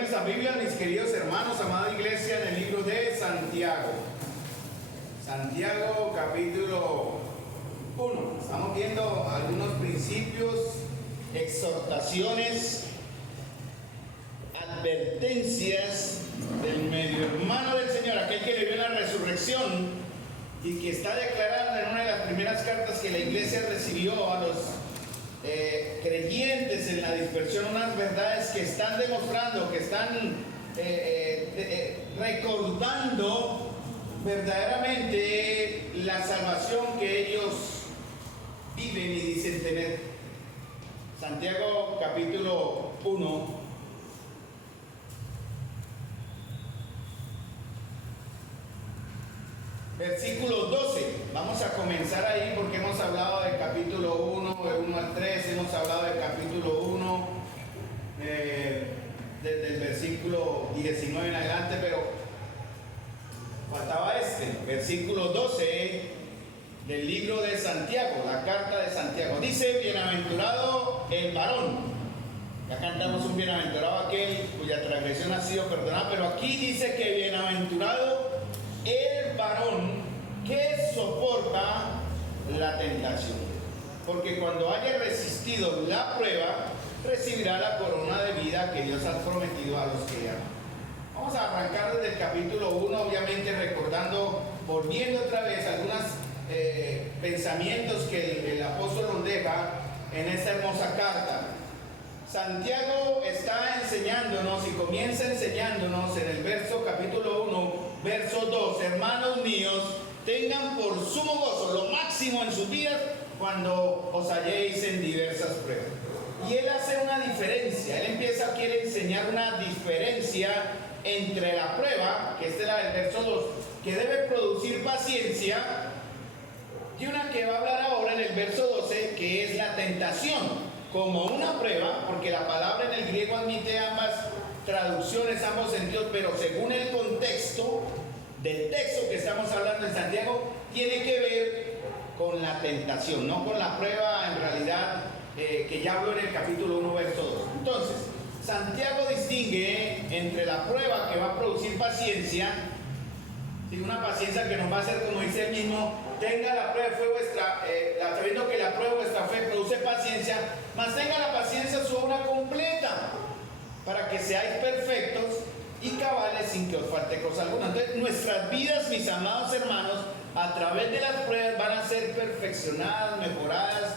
nuestra Biblia, mis queridos hermanos, amada iglesia, en el libro de Santiago. Santiago, capítulo 1. Estamos viendo algunos principios, exhortaciones, advertencias del medio hermano del Señor, aquel que le vio la resurrección y que está declarando en una de las primeras cartas que la iglesia recibió a los creyentes en la dispersión unas verdades que están demostrando, que están recordando verdaderamente la salvación que ellos viven y dicen tener. Santiago capítulo 1. Versículo 12, vamos a comenzar ahí porque hemos hablado del capítulo 1, del 1 al 3, hemos hablado del capítulo 1, desde el versículo 19 en adelante, pero faltaba versículo 12 del libro de Santiago, la carta de Santiago. Dice, bienaventurado el varón. Ya cantamos un bienaventurado aquel cuya transgresión ha sido perdonada, pero aquí dice que bienaventurado el varón que soporta la tentación, porque cuando haya resistido la prueba, recibirá la corona de vida que Dios ha prometido a los que aman. Vamos a arrancar desde el capítulo 1, obviamente recordando, volviendo otra vez algunos pensamientos que el apóstol nos deja en esta hermosa carta. Santiago está enseñándonos y comienza enseñándonos en el capítulo 1, verso 2, hermanos míos, tengan por sumo gozo lo máximo en sus vidas cuando os halléis en diversas pruebas. Y él hace una diferencia, quiere enseñar una diferencia entre la prueba, que es la del verso 2, que debe producir paciencia, y una que va a hablar ahora en el verso 12, que es la tentación. Como una prueba, porque la palabra en el griego admite ambas traducciones, ambos sentidos, pero según el contexto del texto que estamos hablando en Santiago, tiene que ver con la tentación, no con la prueba en realidad que ya habló en el capítulo 1, verso 2. Entonces, Santiago distingue entre la prueba que va a producir paciencia, una paciencia que nos va a hacer, como dice él mismo, tenga la prueba de fe vuestra, sabiendo que la prueba de vuestra fe produce paciencia, mas tenga la paciencia su obra completa, para que seáis perfectos y cabales sin que os falte cosa alguna. Entonces, nuestras vidas, mis amados hermanos, a través de las pruebas van a ser perfeccionadas, mejoradas,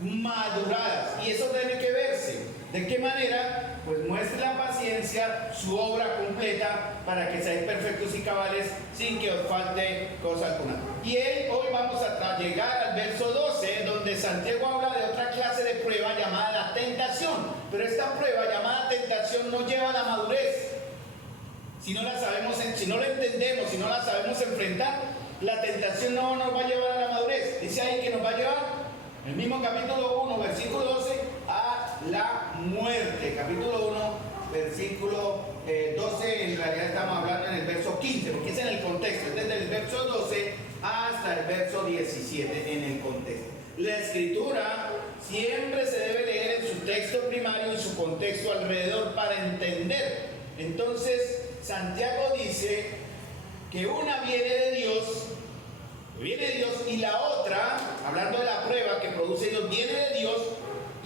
maduradas, y eso debe que verse. ¿De qué manera? Pues muestre la paciencia, su obra completa, para que seáis perfectos y cabales sin que os falte cosa alguna. Y hoy vamos a llegar al verso 12, donde Santiago habla de otra clase de prueba llamada la tentación. Pero esta prueba llamada tentación no lleva a la madurez. Si no la sabemos, si no la entendemos, si no la sabemos enfrentar, la tentación no nos va a llevar a la madurez. Dice ahí que nos va a llevar, el mismo capítulo 1, versículo 12, a la muerte. Capítulo 1, versículo 12, en realidad estamos hablando en el verso 15, porque es en el contexto, es desde el verso 12 hasta el verso 17 en el contexto. La escritura siempre se debe leer en su texto primario y su contexto alrededor para entender. Entonces, Santiago dice que una viene de Dios, y la otra, hablando de la prueba que produce Dios, viene de Dios,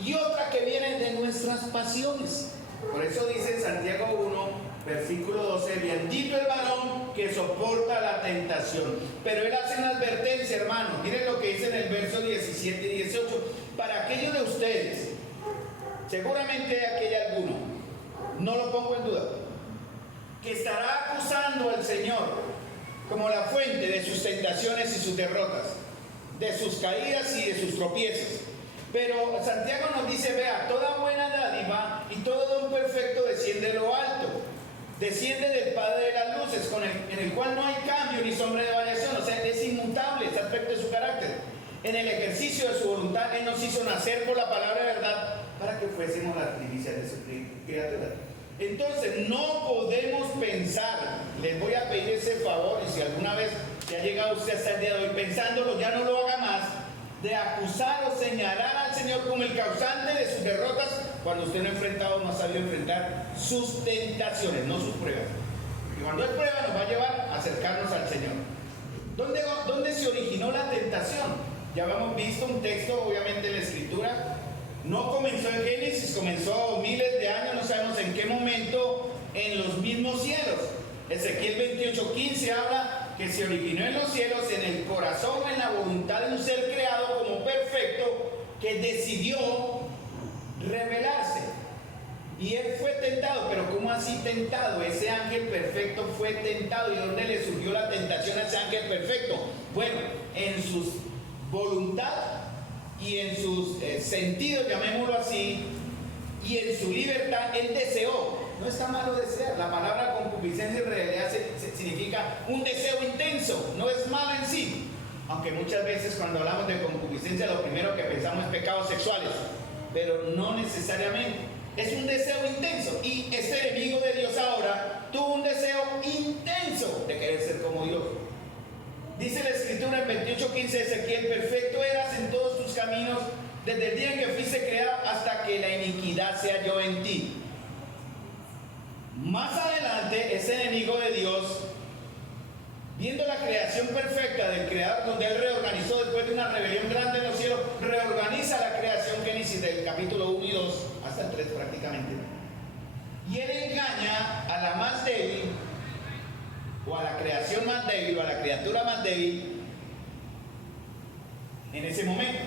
y otra que viene de nuestras pasiones. Por eso dice en Santiago 1, versículo 12, bendito el varón que soporta la tentación. Pero él hace una advertencia, hermanos. Miren lo que dice en el verso 17 y 18. Para aquellos de ustedes, seguramente aquí hay alguno, no lo pongo en duda, que estará acusando al Señor como la fuente de sus tentaciones y sus derrotas, de sus caídas y de sus tropiezos. Pero Santiago nos dice, vea, toda buena dádiva y todo don perfecto desciende de lo alto, desciende del Padre de las luces, en el cual no hay cambio ni sombra de variación, o sea, es inmutable ese aspecto de su carácter. En el ejercicio de su voluntad, Él nos hizo nacer por la palabra de verdad, para que fuésemos las primicias de su criatura. Entonces, no podemos pensar, les voy a pedir ese favor, y si alguna vez ya ha llegado usted hasta el día de hoy pensándolo, ya no lo haga más, de acusar o señalar al Señor como el causante de sus derrotas, cuando usted no ha enfrentado, no ha sabido sabido enfrentar sus tentaciones, no sus pruebas. Y cuando es prueba nos va a llevar a acercarnos al Señor. ¿Dónde se originó la tentación? Ya habíamos visto un texto, obviamente en la Escritura. No comenzó en Génesis, comenzó miles de años, no sabemos en qué momento, en los mismos cielos. Ezequiel 28:15 habla que se originó en los cielos, en el corazón, en la voluntad de un ser creado como perfecto, que decidió rebelarse. Y él fue tentado, pero ¿cómo así tentado? Ese ángel perfecto fue tentado. ¿Y dónde le surgió la tentación a ese ángel perfecto? Bueno, en su voluntad y en sus sentidos, llamémoslo así, y en su libertad, él deseó. No está malo desear. La palabra concupiscencia en realidad significa un deseo intenso, no es malo en sí. Aunque muchas veces cuando hablamos de concupiscencia lo primero que pensamos es pecados sexuales, pero no necesariamente. Es un deseo intenso. Y este enemigo de Dios ahora tuvo un deseo intenso de querer ser como Dios. Dice la Escritura en 28:15 de Ezequiel: perfecto eras en todos tus caminos desde el día en que fuiste creado hasta que la iniquidad se halló en ti. Más adelante, ese enemigo de Dios, viendo la creación perfecta del Creador, donde él reorganizó después de una rebelión grande en los cielos, reorganiza la creación, Génesis del capítulo 1 y 2, hasta el 3 prácticamente. Y él engaña a la más débil, o a la creación más débil, o a la criatura más débil, en ese momento.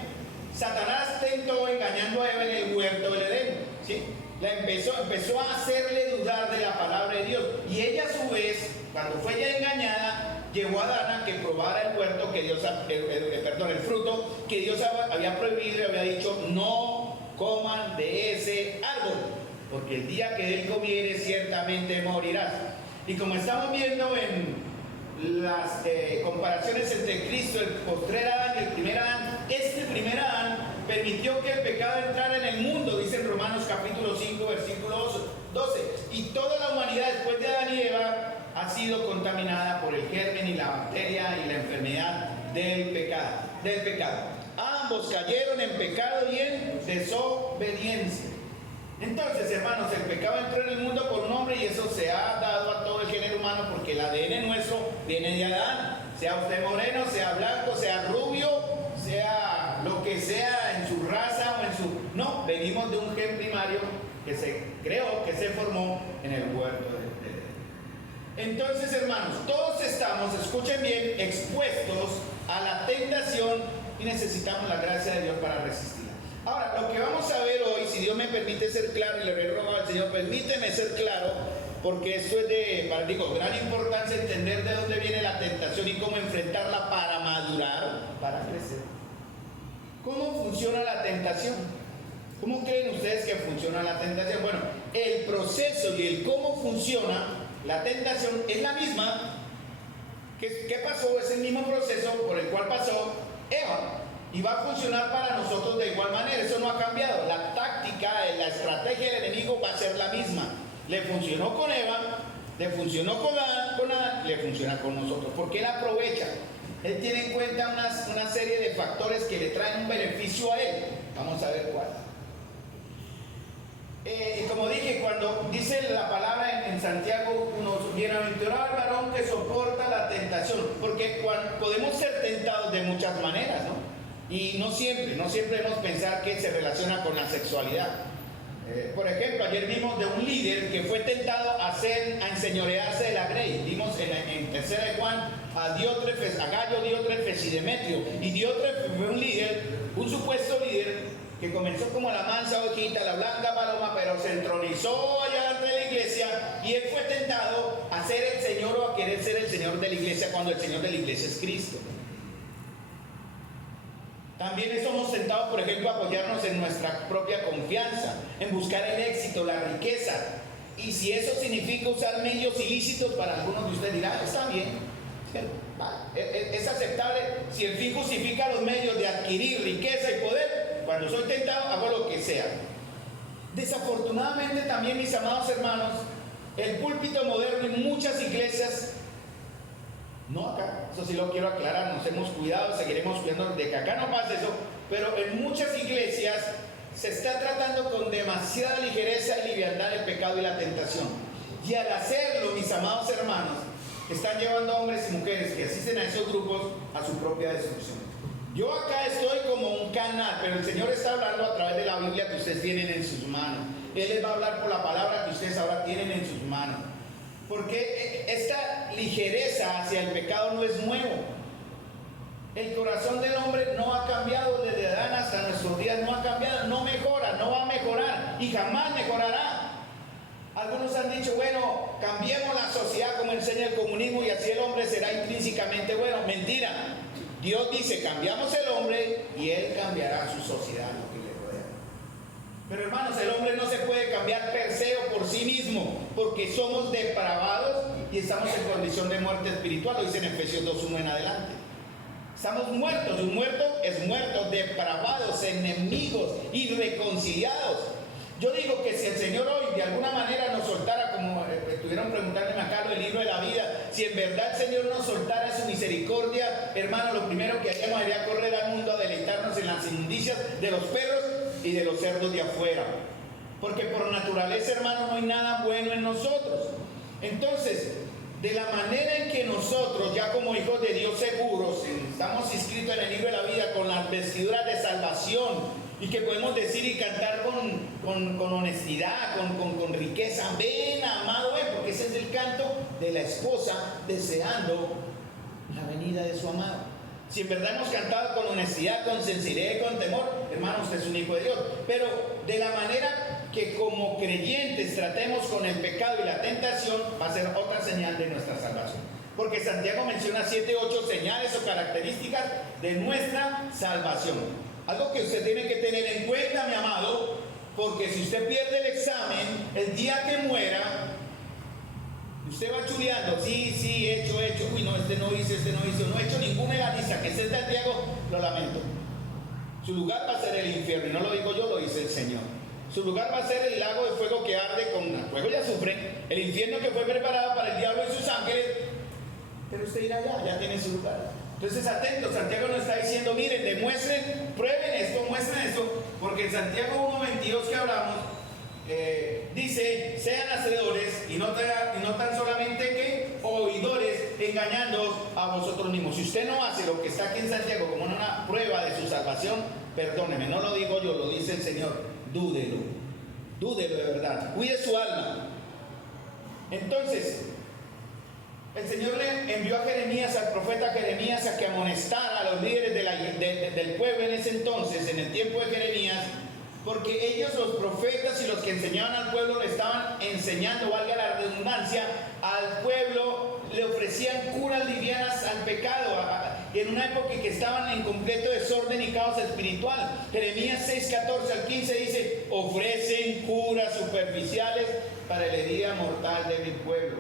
Satanás tentó engañando a Eva en el huerto del Edén, ¿sí? Empezó a hacerle dudar de la palabra de Dios. Y ella a su vez, cuando fue ya engañada, llevó a Adán a que probara el huerto que Dios, el fruto que Dios había prohibido y había dicho: no coman de ese árbol, porque el día que él comiere ciertamente morirás. Y como estamos viendo en las comparaciones entre Cristo, el postrer Adán y el primer Adán, este primer Adán permitió que el pecado entrara en el mundo, dice en Romanos capítulo 5, versículo 12. Y toda la humanidad después de Adán y Eva ha sido contaminada por el germen y la bacteria y la enfermedad del pecado. Ambos cayeron en pecado y en desobediencia. Entonces, hermanos, el pecado entró en el mundo por un hombre y eso se ha dado a todo el género humano, porque el ADN nuestro viene de Adán. Sea usted moreno, sea blanco, sea rubio, sea lo que sea en su raza o en su... No, venimos de un gen primario que se creó, que se formó en el huerto de Edén. Entonces, hermanos, todos estamos, escuchen bien, expuestos a la tentación y necesitamos la gracia de Dios para resistirla. Ahora, lo que vamos a ver hoy, si Dios me permite ser claro, y le voy a rogar al Señor, permíteme ser claro, porque esto es de, gran importancia entender de dónde viene la tentación y cómo enfrentarla para madurar, para crecer. ¿Cómo funciona la tentación? ¿Cómo creen ustedes que funciona la tentación? Bueno, el proceso y el cómo funciona la tentación es la misma. ¿Qué pasó? Es el mismo proceso por el cual pasó Eva. Y va a funcionar para nosotros de igual manera. Eso no ha cambiado. La táctica, la estrategia del enemigo va a ser la misma. Le funcionó con Eva, le funcionó con Adán, le funciona con nosotros. Porque él aprovecha. Él tiene en cuenta una serie de factores que le traen un beneficio a él. Vamos a ver cuál. Como dije, cuando dice la palabra en Santiago 1, bienaventurado el varón que soporta la tentación. Porque podemos ser tentados de muchas maneras, ¿no? Y no siempre debemos pensar que se relaciona con la sexualidad. Por ejemplo, ayer vimos de un líder que fue tentado a enseñorearse de la grey. Vimos en 3 de Juan a Gallo, Diótrefes y Demetrio. Y Diótrefes fue un líder, un supuesto líder, que comenzó como la mansa ovejita, la blanca paloma, pero se entronizó allá ante la iglesia y él fue tentado a ser el Señor o a querer ser el Señor de la iglesia cuando el Señor de la iglesia es Cristo. También somos tentados, por ejemplo, a apoyarnos en nuestra propia confianza, en buscar el éxito, la riqueza. Y si eso significa usar medios ilícitos, para algunos de ustedes dirán, está bien, es aceptable. Si el fin justifica los medios de adquirir riqueza y poder, cuando soy tentado hago lo que sea. Desafortunadamente también, mis amados hermanos, el púlpito moderno en muchas iglesias, no acá, eso sí lo quiero aclarar, nos hemos cuidado, seguiremos cuidando de que acá no pase eso, pero en muchas iglesias se está tratando con demasiada ligereza y liviandad el pecado y la tentación. Y al hacerlo, mis amados hermanos, están llevando a hombres y mujeres que asisten a esos grupos a su propia destrucción. Yo acá estoy como un canal, pero el Señor está hablando a través de la Biblia que ustedes tienen en sus manos. Él les va a hablar por la palabra que ustedes ahora tienen en sus manos. Porque esta ligereza hacia el pecado no es nuevo. El corazón del hombre no ha cambiado desde Adán hasta nuestros días, no ha cambiado, no mejora, no va a mejorar y jamás mejorará. Algunos han dicho, bueno, cambiemos la sociedad como enseña el comunismo y así el hombre será intrínsecamente bueno. Mentira. Dios dice, cambiamos el hombre y Él cambiará su sociedad, lo que le rodea. Pero hermanos, el hombre no se puede cambiar per se o por sí mismo, porque somos depravados y estamos en condición de muerte espiritual, lo dice en Efesios 2:1 en adelante. Estamos muertos, un muerto es muerto, depravados, enemigos, irreconciliados. Yo digo que si el Señor hoy de alguna manera nos soltara, como estuvieron preguntándome acá del libro de la vida, si en verdad el Señor nos soltara su misericordia, hermano, lo primero que haríamos sería correr al mundo a deleitarnos en las inmundicias de los perros y de los cerdos de afuera. Porque por naturaleza, hermano, no hay nada bueno en nosotros. Entonces, de la manera en que nosotros, ya como hijos de Dios seguros, estamos inscritos en el libro de la vida con las vestiduras de salvación, y que podemos decir y cantar con honestidad, con riqueza, ven amado, ven, porque ese es el canto de la esposa deseando la venida de su amado. Si en verdad hemos cantado con honestidad, con sinceridad y con temor, hermano, usted es un hijo de Dios. Pero de la manera que como creyentes tratemos con el pecado y la tentación, va a ser otra señal de nuestra salvación. Porque Santiago menciona 7 u 8 señales o características de nuestra salvación. Algo que usted tiene que tener en cuenta, mi amado, porque si usted pierde el examen, el día que muera, usted va chuleando, sí, hecho, uy, no, este no hizo, no he hecho ninguna de la lista, que ese es Santiago, lo lamento. Su lugar va a ser el infierno, y no lo digo yo, lo dice el Señor. Su lugar va a ser el lago de fuego que arde con fuego y azufre, el infierno que fue preparado para el diablo y sus ángeles, pero usted irá allá, ya tiene su lugar. Entonces, atentos, Santiago nos está diciendo, miren, demuestren, prueben esto, muestren esto, porque en Santiago 1:22 que hablamos, dice, sean hacedores y no tan solamente que oidores, engañándoos a vosotros mismos. Si usted no hace lo que está aquí en Santiago como una prueba de su salvación, perdóneme, no lo digo yo, lo dice el Señor, dúdelo de verdad, cuide su alma. Entonces, el Señor le envió a Jeremías, al profeta Jeremías, a que amonestara a los líderes del pueblo en ese entonces, en el tiempo de Jeremías, porque ellos, los profetas y los que enseñaban al pueblo, le estaban enseñando, valga la redundancia, al pueblo, le ofrecían curas livianas al pecado, en una época que estaban en completo desorden y caos espiritual. Jeremías 6:14 al 15 dice, ofrecen curas superficiales para la herida mortal de mi pueblo.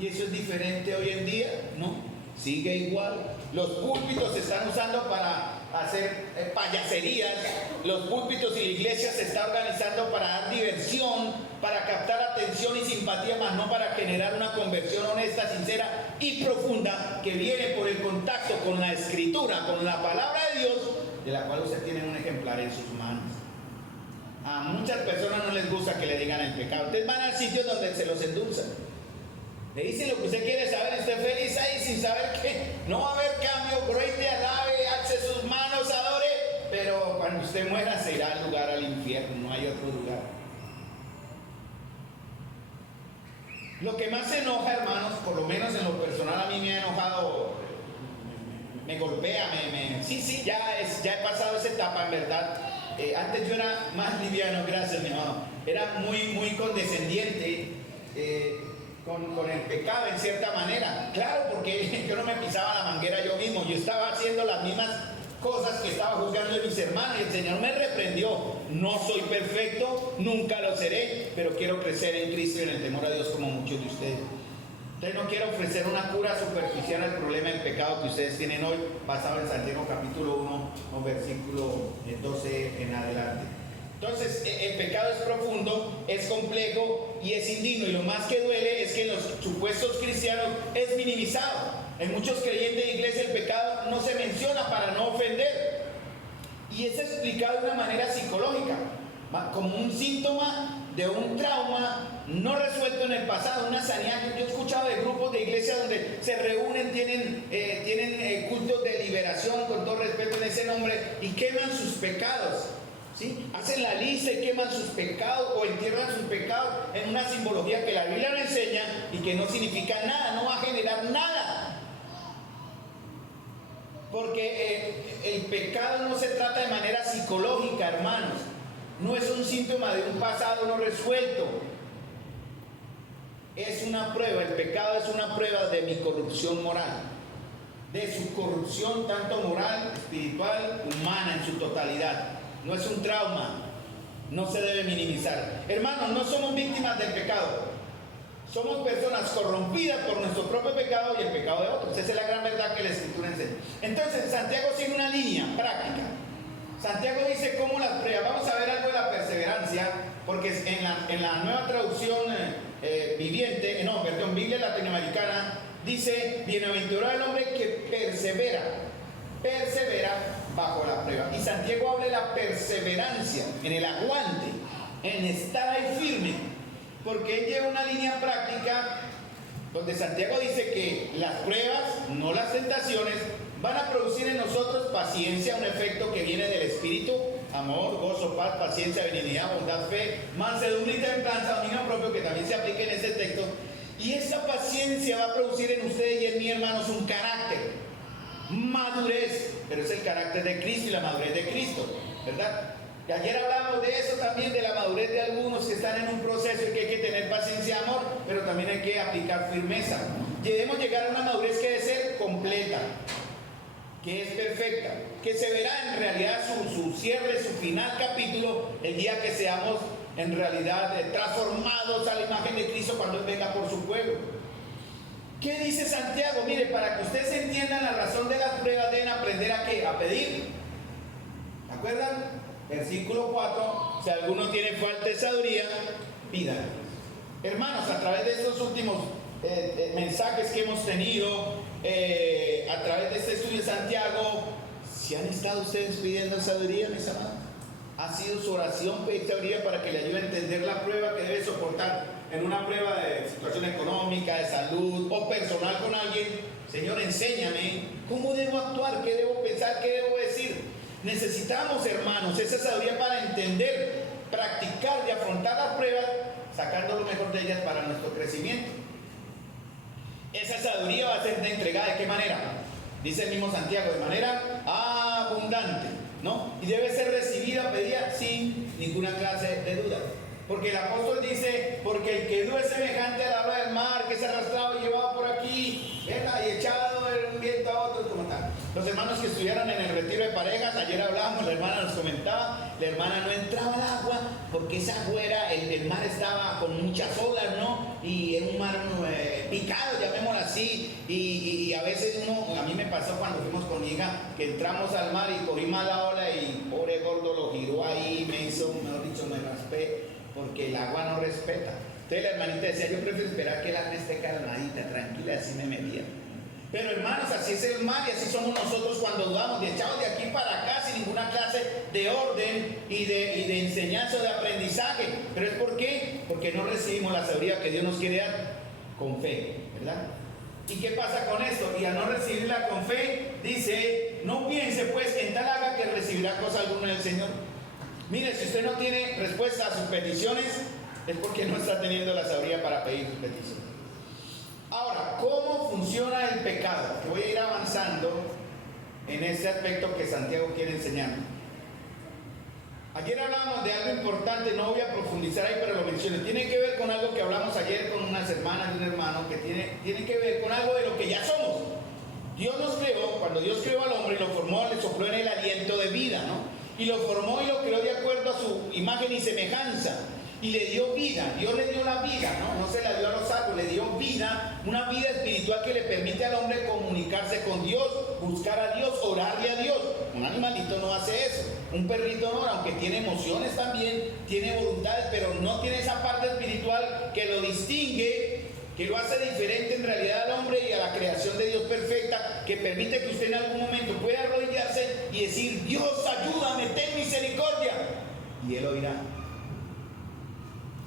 ¿Y eso es diferente hoy en día? No, sigue igual. Los púlpitos se están usando para hacer payaserías. Los púlpitos y la iglesia se está organizando para dar diversión, para captar atención y simpatía, más no para generar una conversión honesta, sincera y profunda que viene por el contacto con la Escritura, con la palabra de Dios, de la cual usted tiene un ejemplar en sus manos. A muchas personas no les gusta que le digan el pecado. Ustedes van al sitio donde se los endulzan. Le dicen lo que usted quiere saber, esté feliz ahí sin saber que no va a haber cambio, por ahí te alabe, alce sus manos, adore, pero cuando usted muera se irá al lugar, al infierno, no hay otro lugar. Lo que más se enoja, hermanos, por lo menos en lo personal a mí me ha enojado, me golpea, sí, ya he pasado esa etapa en verdad. Antes yo era más liviano, gracias mi amado, era muy condescendiente, con el pecado en cierta manera, claro, porque yo no me pisaba la manguera yo mismo, yo estaba haciendo las mismas cosas que estaba juzgando de mis hermanos y el Señor me reprendió. No soy perfecto, nunca lo seré, pero quiero crecer en Cristo y en el temor a Dios como muchos de ustedes. Entonces no quiero ofrecer una cura superficial al problema del pecado que ustedes tienen hoy, basado en Santiago capítulo 1, versículo 12 en adelante. Entonces, el pecado es profundo, es complejo y es indigno. Y lo más que duele es que en los supuestos cristianos es minimizado. En muchos creyentes de iglesia el pecado no se menciona para no ofender. Y es explicado de una manera psicológica, como un síntoma de un trauma no resuelto en el pasado, una sanidad. Yo he escuchado de grupos de iglesia donde se reúnen, tienen cultos de liberación, con todo respeto en ese nombre, y queman sus pecados, ¿sí? Hacen la lista y queman sus pecados o entierran sus pecados en una simbología que la Biblia no enseña y que no significa nada, no va a generar nada. Porque el pecado no se trata de manera psicológica, hermanos. No es un síntoma de un pasado no resuelto. Es una prueba, el pecado es una prueba de mi corrupción moral, de su corrupción tanto moral, espiritual, humana en su totalidad. No es un trauma, no se debe minimizar. Hermanos, no somos víctimas del pecado. Somos personas corrompidas por nuestro propio pecado y el pecado de otros. Esa es la gran verdad que la Escritura enseña. Entonces, Santiago sigue una línea práctica. Santiago dice cómo las pruebas. Vamos a ver algo de la perseverancia, porque en la nueva traducción Biblia latinoamericana, dice: bienaventurado el hombre que persevera bajo la prueba. Y Santiago habla de la perseverancia, en el aguante, en estar ahí firme, porque él lleva una línea práctica donde Santiago dice que las pruebas, no las tentaciones, van a producir en nosotros paciencia, un efecto que viene del Espíritu: amor, gozo, paz, paciencia, benignidad, bondad, fe, mansedumbre y templanza, dominio propio, que también se aplica en este texto. Y esa paciencia va a producir en ustedes y en mí, hermanos, un carácter, madurez, pero es el carácter de Cristo y la madurez de Cristo, ¿verdad? Y ayer hablamos de eso también, de la madurez de algunos que están en un proceso y que hay que tener paciencia y amor, pero también hay que aplicar firmeza. Debemos llegar a una madurez que debe ser completa, que es perfecta, que se verá en realidad su cierre, su final capítulo, el día que seamos en realidad transformados a la imagen de Cristo cuando Él venga por su pueblo. ¿Qué dice Santiago? Mire, para que ustedes entiendan la razón de las pruebas, deben aprender a ¿qué? A pedir. ¿Se acuerdan? Versículo 4, si alguno tiene falta de sabiduría, pídala. Hermanos, a través de estos últimos mensajes que hemos tenido, a través de este estudio de Santiago, ¿si han estado ustedes pidiendo sabiduría, mis amados? ¿Ha sido su oración pedir sabiduría para que le ayude a entender la prueba que debe soportar en una prueba de situación económica, de salud o personal con alguien? Señor, enséñame cómo debo actuar, qué debo pensar, qué debo decir. Necesitamos, hermanos, esa sabiduría para entender, practicar y afrontar las pruebas, sacando lo mejor de ellas para nuestro crecimiento. Esa sabiduría va a ser entregada ¿de qué manera? Dice el mismo Santiago: de manera abundante, ¿no? Y debe ser recibida, pedida sin ninguna clase de duda. Porque el apóstol dice: porque el que duda es semejante a la ola del mar, que es arrastrado y llevado por aquí, ¿verdad? Y echado de un viento a otro, como tal. Los hermanos que estuvieron en el retiro de parejas, ayer hablábamos, la hermana nos comentaba, la hermana no entraba al agua porque esa agua era, el mar estaba con muchas olas, ¿no? Y era un mar picado, llamémoslo así, y a veces a mí me pasó cuando fuimos con mi hija, que entramos al mar y cogí mal la ola y pobre gordo lo giró ahí, me hizo, mejor dicho, me raspé, porque el agua no respeta. Entonces la hermanita decía: yo prefiero esperar que el agua esté calmadita, tranquila, así me metía. Pero hermanos, así es el mar y así somos nosotros cuando dudamos, y echamos de aquí para acá sin ninguna clase de orden y de enseñanza o de aprendizaje. ¿Pero es por qué? Porque no recibimos la sabiduría que Dios nos quiere dar con fe, ¿verdad? ¿Y qué pasa con esto? Y al no recibirla con fe, dice: no piense pues en tal haga que recibirá cosa alguna del Señor. Mire, si usted no tiene respuesta a sus peticiones, es porque no está teniendo la sabiduría para pedir sus peticiones. Ahora, ¿cómo funciona el pecado? Voy a ir avanzando en este aspecto que Santiago quiere enseñar. Ayer hablábamos de algo importante, no voy a profundizar ahí, pero lo mencioné. Tiene que ver con algo que hablamos ayer con unas hermanas y un hermano, que tiene que ver con algo de lo que ya somos. Dios nos creó, cuando Dios creó al hombre y lo formó, le sopló en el aliento de vida, ¿no? Y lo formó y lo creó de acuerdo a su imagen y semejanza. Y le dio vida, Dios le dio la vida, ¿no? No se la dio a los árboles, le dio vida, una vida espiritual que le permite al hombre comunicarse con Dios, buscar a Dios, orarle a Dios. Un animalito no hace eso, un perrito no, aunque tiene emociones también, tiene voluntades, pero no tiene esa parte espiritual que lo distingue que lo hace diferente en realidad al hombre y a la creación de Dios perfecta, que permite que usted en algún momento pueda arrodillarse y decir: Dios, ayúdame, ten misericordia, y Él oirá.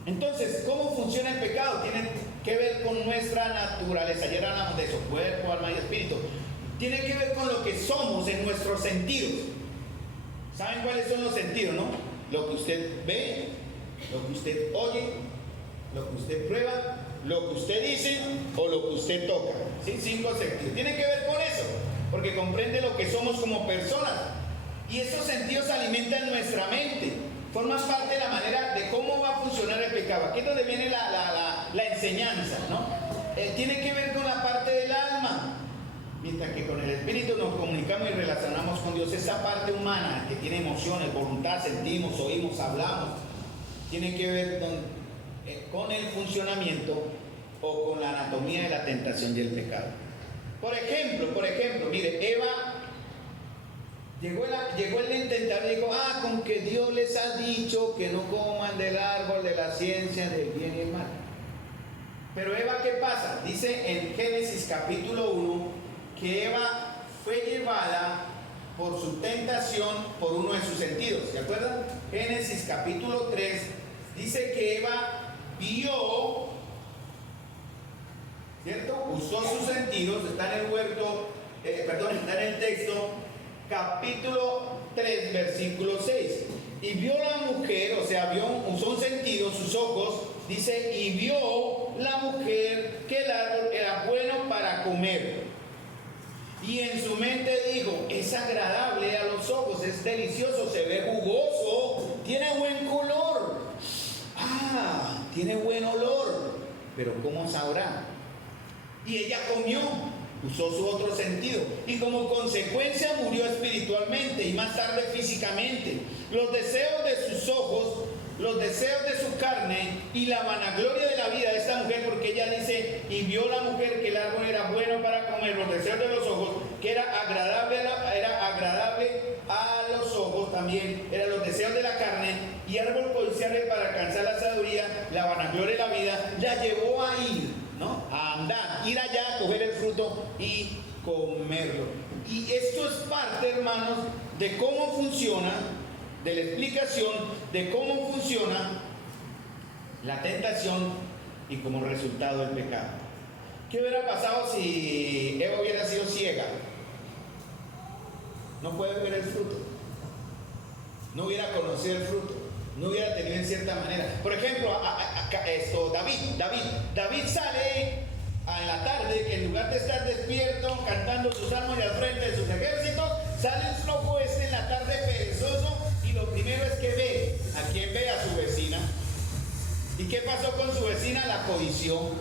Entonces, ¿cómo funciona el pecado? Tiene que ver con nuestra naturaleza. Ayer hablamos de eso: cuerpo, alma y espíritu. Tiene que ver con lo que somos en nuestros sentidos. ¿Saben cuáles son los sentidos, no? Lo que usted ve, lo que usted oye, lo que usted prueba, lo que usted dice o lo que usted toca. ¿Sí? 5 sentidos. Tiene que ver con eso, porque comprende lo que somos como personas. Y esos sentidos alimentan nuestra mente. Forman parte de la manera de cómo va a funcionar el pecado. Aquí es donde viene la enseñanza, ¿no? Tiene que ver con la parte del alma. Mientras que con el espíritu nos comunicamos y relacionamos con Dios, esa parte humana que tiene emociones, voluntad, sentimos, oímos, hablamos, tiene que ver con el funcionamiento o con la anatomía de la tentación y el pecado. Por ejemplo, mire, Eva, llegó el intentador y dijo: con que Dios les ha dicho que no coman del árbol de la ciencia del bien y el mal. Pero Eva, ¿qué pasa? Dice en Génesis capítulo 1, que Eva fue llevada por su tentación por uno de sus sentidos. ¿Se acuerdan? Génesis capítulo 3 dice que Eva vio, ¿cierto? Usó sus sentidos. Está en el huerto, está en el texto, capítulo 3, versículo 6. Y vio la mujer, o sea, usó un sentido, sus ojos, dice, y vio la mujer que el árbol era bueno para comer. Y en su mente dijo: es agradable a los ojos, es delicioso, se ve jugoso, tiene buen color, tiene buen olor, pero ¿cómo sabrá? Y ella comió, usó su otro sentido, y como consecuencia murió espiritualmente y más tarde físicamente. Los deseos de sus ojos, los deseos de su carne y la vanagloria de la vida de esta mujer, porque ella dice: y vio la mujer que el árbol era bueno para comer, los deseos de los ojos, que era agradable a los ojos también, eran los deseos de la carne, y árbol codiciable para alcanzar la sabiduría, la vanagloria de la vida, la llevó a ir, ¿no? A andar, ir allá, coger el fruto y comerlo. Y esto es parte, hermanos, de cómo funciona, de la explicación de cómo funciona la tentación y como resultado del pecado. ¿Qué hubiera pasado si Eva hubiera sido ciega? No puede ver el fruto, no hubiera conocido el fruto, no hubiera tenido en cierta manera. Por ejemplo, David sale en la tarde, que en lugar de estar despierto cantando sus salmos y al frente de sus ejércitos, sale el flojo en la tarde perezoso, y lo primero es que ve. ¿A quién ve? A su vecina. ¿Y qué pasó con su vecina? La codició.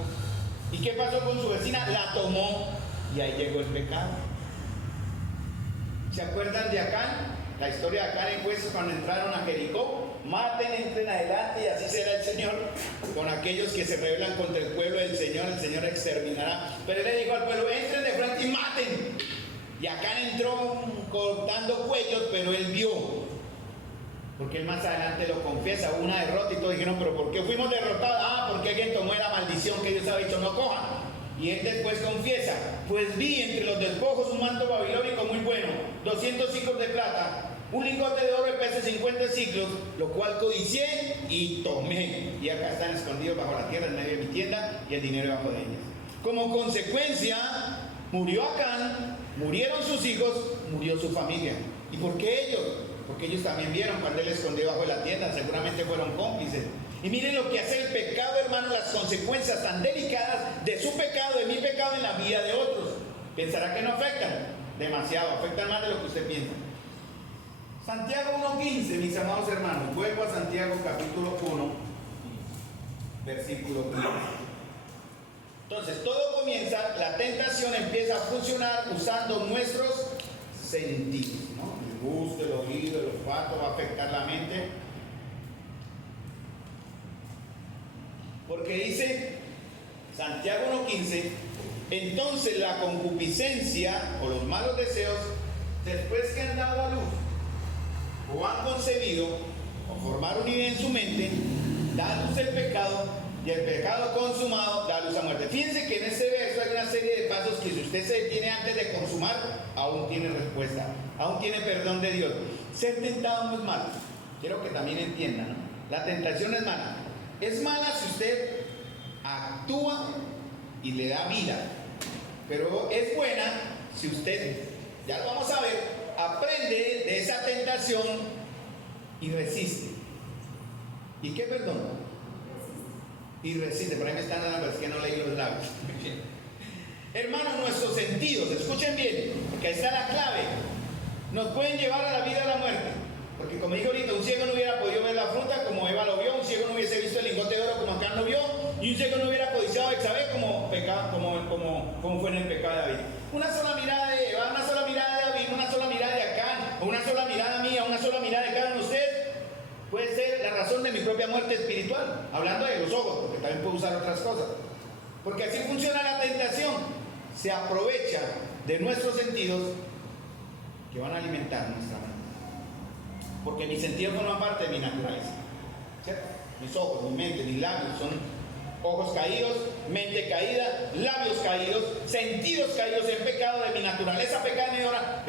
¿Y qué pasó con su vecina? La tomó. Y ahí llegó el pecado. ¿Se acuerdan de Acán? La historia de Acán en Jueces, cuando entraron a Jericó: maten, entren adelante y así será el Señor con aquellos que se rebelan contra el pueblo del Señor, el Señor exterminará. Pero él le dijo al pueblo: entren de frente y maten. Y Acán entró cortando cuellos, pero él vio, porque él más adelante lo confiesa, hubo una derrota y todos dijeron: pero ¿por qué fuimos derrotados? Porque alguien tomó la maldición que Dios había dicho no cojan. Y él después confiesa: pues vi entre los despojos un manto babilónico muy bueno, 200 ciclos de plata, un lingote de oro de peso 50 ciclos, lo cual codicié y tomé. Y acá están escondidos bajo la tierra en medio de mi tienda, y el dinero bajo de ellas. Como consecuencia, murió Acán, murieron sus hijos, murió su familia. ¿Y por qué ellos? Porque ellos también vieron cuando él escondió bajo de la tienda, seguramente fueron cómplices. Y miren lo que hace el pecado, hermano, las consecuencias tan delicadas de su pecado, de mi pecado en la vida de otros. ¿Pensará que no afectan? Demasiado, afectan más de lo que usted piensa. Santiago 1:15, mis amados hermanos. Vuelvo a Santiago capítulo 1, versículo 15. Entonces, todo comienza, la tentación empieza a funcionar usando nuestros sentidos, ¿no? El gusto, el oído, el olfato va a afectar la mente. Porque dice Santiago 1:15: entonces la concupiscencia o los malos deseos, después que han dado a luz o han concebido o formaron idea en su mente, da a luz el pecado, y el pecado consumado da luz a muerte. Fíjense que en este verso hay una serie de pasos que si usted se detiene antes de consumar, aún tiene respuesta, aún tiene perdón de Dios. Ser tentado no es malo. Quiero que también entiendan, ¿no? La tentación no es mala. Es mala si usted actúa y le da vida. Pero es buena si usted, ya lo vamos a ver, aprende de esa tentación y resiste. ¿Y qué perdón? Y resiste. Por ahí me están dando, pero es que no leí los labios. Hermanos, nuestros sentidos, escuchen bien, porque ahí está la clave, nos pueden llevar a la vida o a la muerte. Porque como dije ahorita, un ciego no hubiera podido ver la fruta como Eva lo vio, un ciego no hubiese visto el lingote de oro como Acán lo vio, y un ciego no hubiera codiciado a Betsabé como fue en el pecado de David. Una sola mirada de Eva, una sola mirada de David, una sola mirada de Acán, o una sola mirada mía, una sola mirada de cada uno de ustedes, puede ser la razón de mi propia muerte espiritual, hablando de los ojos, porque también puedo usar otras cosas. Porque así funciona la tentación, se aprovecha de nuestros sentidos que van a alimentar nuestra mente. Porque mis sentidos forman parte de mi naturaleza, ¿cierto? Mis ojos, mi mente, mis labios son ojos caídos, mente caída, labios caídos, sentidos caídos en pecado de mi naturaleza pecadora,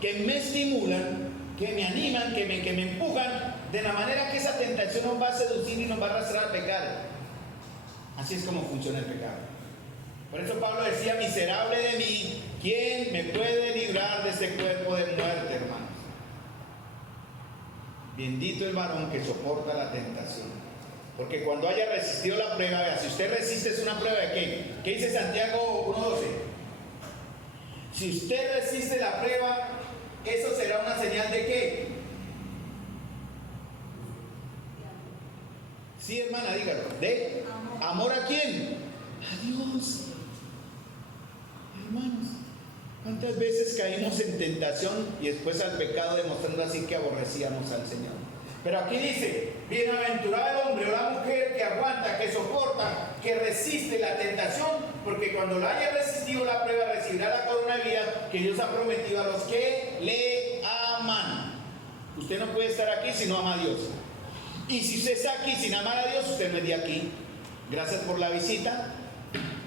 que me estimulan, que me animan, que me empujan, de la manera que esa tentación nos va a seducir y nos va a arrastrar al pecado. Así es como funciona el pecado. Por eso Pablo decía, miserable de mí, ¿quién me puede librar de este cuerpo de muerte, hermanos? Bendito el varón que soporta la tentación. Porque cuando haya resistido la prueba, vea, si usted resiste es una prueba de ¿qué? ¿Qué dice Santiago 1:12? Si usted resiste la prueba, eso será una señal de ¿qué? Sí, hermana, dígalo. ¿De amor a quién? A Dios. Hermanos, ¿cuántas veces caímos en tentación y después al pecado, demostrando así que aborrecíamos al Señor? Pero aquí dice, bienaventurado el hombre o la mujer que aguanta, que soporta, que resiste la tentación, porque cuando la haya resistido la prueba recibirá la corona de vida que Dios ha prometido a los que le aman. Usted no puede estar aquí si no ama a Dios. Y si usted está aquí sin amar a Dios, usted no es de aquí. Gracias por la visita.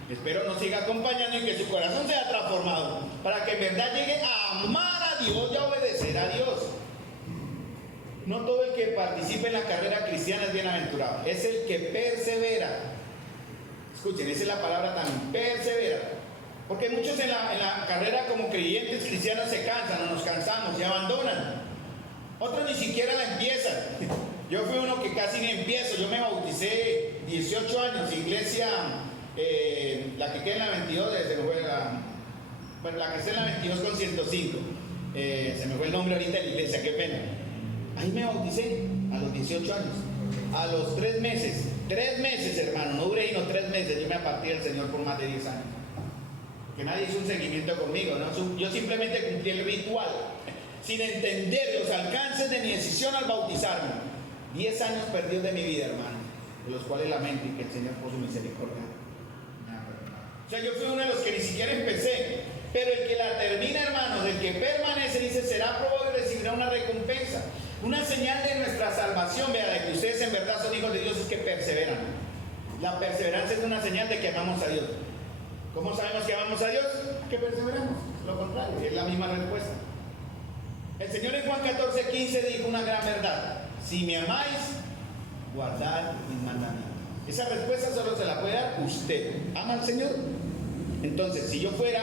Espero nos siga acompañando y que su corazón sea transformado para que en verdad llegue a amar a Dios y a obedecer a Dios. No todo el que participe en la carrera cristiana es bienaventurado, es el que persevera. Escuchen, esa es la palabra también, persevera. Porque muchos en la carrera como creyentes cristianos se cansan o nos cansamos y abandonan. Otros ni siquiera la empiezan. Yo fui uno que casi ni empiezo. Yo me bauticé 18 años, iglesia, la que queda en la 22, se me fue la que está en la 22 con 105. Se me fue el nombre ahorita de la iglesia, qué pena. Ahí me bauticé a los 18 años. A los 3 meses, hermano, no duré sino 3 meses, yo me aparté del Señor por más de 10 años. Que nadie hizo un seguimiento conmigo, ¿no? Yo simplemente cumplí el ritual, sin entender los alcances de mi decisión al bautizarme. 10 años perdidos de mi vida, hermano, de los cuales lamento y que el Señor por su misericordia. O sea, yo fui uno de los que ni siquiera empecé, pero el que la termina, hermanos, el que permanece, dice, será aprobado y recibirá una recompensa. Una señal de nuestra salvación, vea, de que ustedes en verdad son hijos de Dios, es que perseveran. La perseverancia es una señal de que amamos a Dios. ¿Cómo sabemos que amamos a Dios? Que perseveramos. Lo contrario, es la misma respuesta. El Señor en Juan 14:15 dijo una gran verdad. Si me amáis, guardad mis mandamientos. Esa respuesta solo se la puede dar usted. ¿Ama al Señor? Entonces, si yo fuera,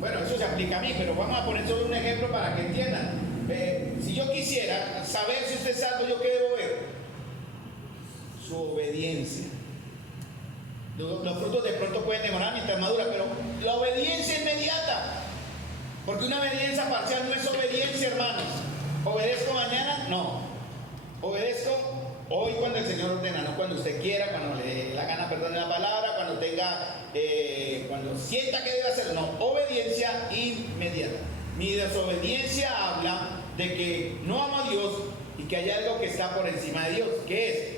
bueno, eso se aplica a mí, pero vamos a poner solo un ejemplo para que entiendan. Si yo quisiera saber si usted es salvo, ¿yo qué debo ver? Su obediencia. Los frutos de pronto pueden demorar mientras madura, pero la obediencia inmediata. Porque una obediencia parcial no es obediencia, hermanos. ¿Obedezco mañana? No. Obedezco hoy cuando el Señor ordena, no cuando usted quiera, cuando le dé la gana, perdone la palabra, cuando tenga, cuando sienta que debe hacer. No, obediencia inmediata. Mi desobediencia habla de que no amo a Dios y que hay algo que está por encima de Dios. ¿Qué es?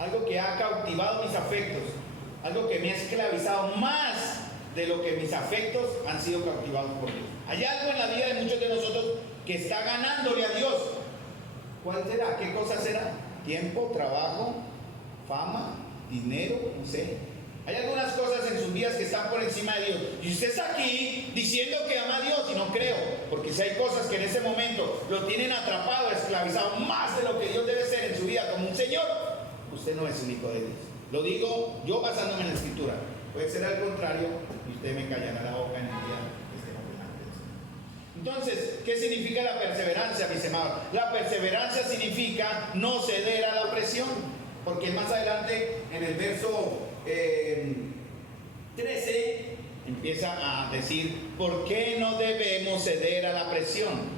Algo que ha cautivado mis afectos, algo que me ha esclavizado más de lo que mis afectos han sido cautivados por Dios. Hay algo en la vida de muchos de nosotros que está ganándole a Dios. ¿Cuál será? ¿Qué cosa será? Tiempo, trabajo, fama, dinero, no sé. Hay algunas cosas en sus vidas que están por encima de Dios. Y usted está aquí diciendo que ama a Dios y no creo. Porque si hay cosas que en ese momento lo tienen atrapado, esclavizado, más de lo que Dios debe ser en su vida como un Señor, usted no es un hijo de Dios. Lo digo yo basándome en la Escritura. Puede ser al contrario y usted me callará la boca en el día que estemos delante del Señor. Entonces, ¿qué significa la perseverancia, mis amados? La perseverancia significa no ceder a la presión. Porque más adelante, en el verso 13, empieza a decir, ¿por qué no debemos ceder a la presión?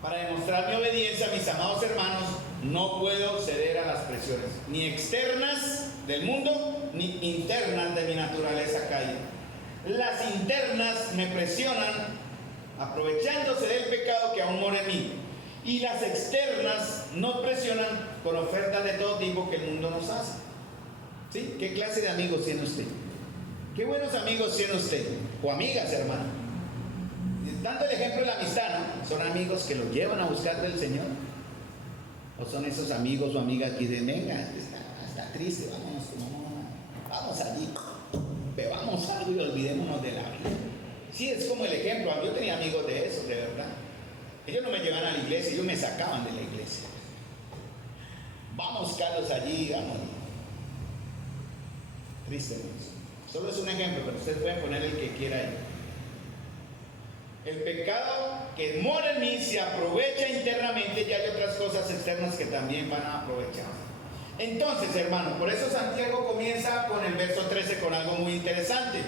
Para demostrar mi obediencia, mis amados hermanos, no puedo ceder a las presiones, ni externas del mundo, ni internas de mi naturaleza caída. Las internas me presionan, aprovechándose del pecado que aún mora en mí. Y las externas nos presionan con ofertas de todo tipo que el mundo nos hace. ¿Sí? ¿Qué clase de amigos tiene usted? ¿Qué buenos amigos tiene usted? O amigas, hermano. Dando el ejemplo de la amistad, ¿no? ¿Son amigos que los llevan a buscar del Señor? ¿O son esos amigos o amigas que dicen, venga, está triste, vamos allí, bebamos algo y olvidémonos de la vida? Sí, es como el ejemplo. Yo tenía amigos de esos, de verdad. Ellos no me llevaban a la iglesia, ellos me sacaban de la iglesia. Vamos, Carlos, allí, vamos. Triste, ¿no? Solo es un ejemplo, pero ustedes pueden poner el que quiera ahí. El pecado que mora en mí se aprovecha internamente y hay otras cosas externas que también van a aprovechar. Entonces, hermano, por eso Santiago comienza con el verso 13 con algo muy interesante.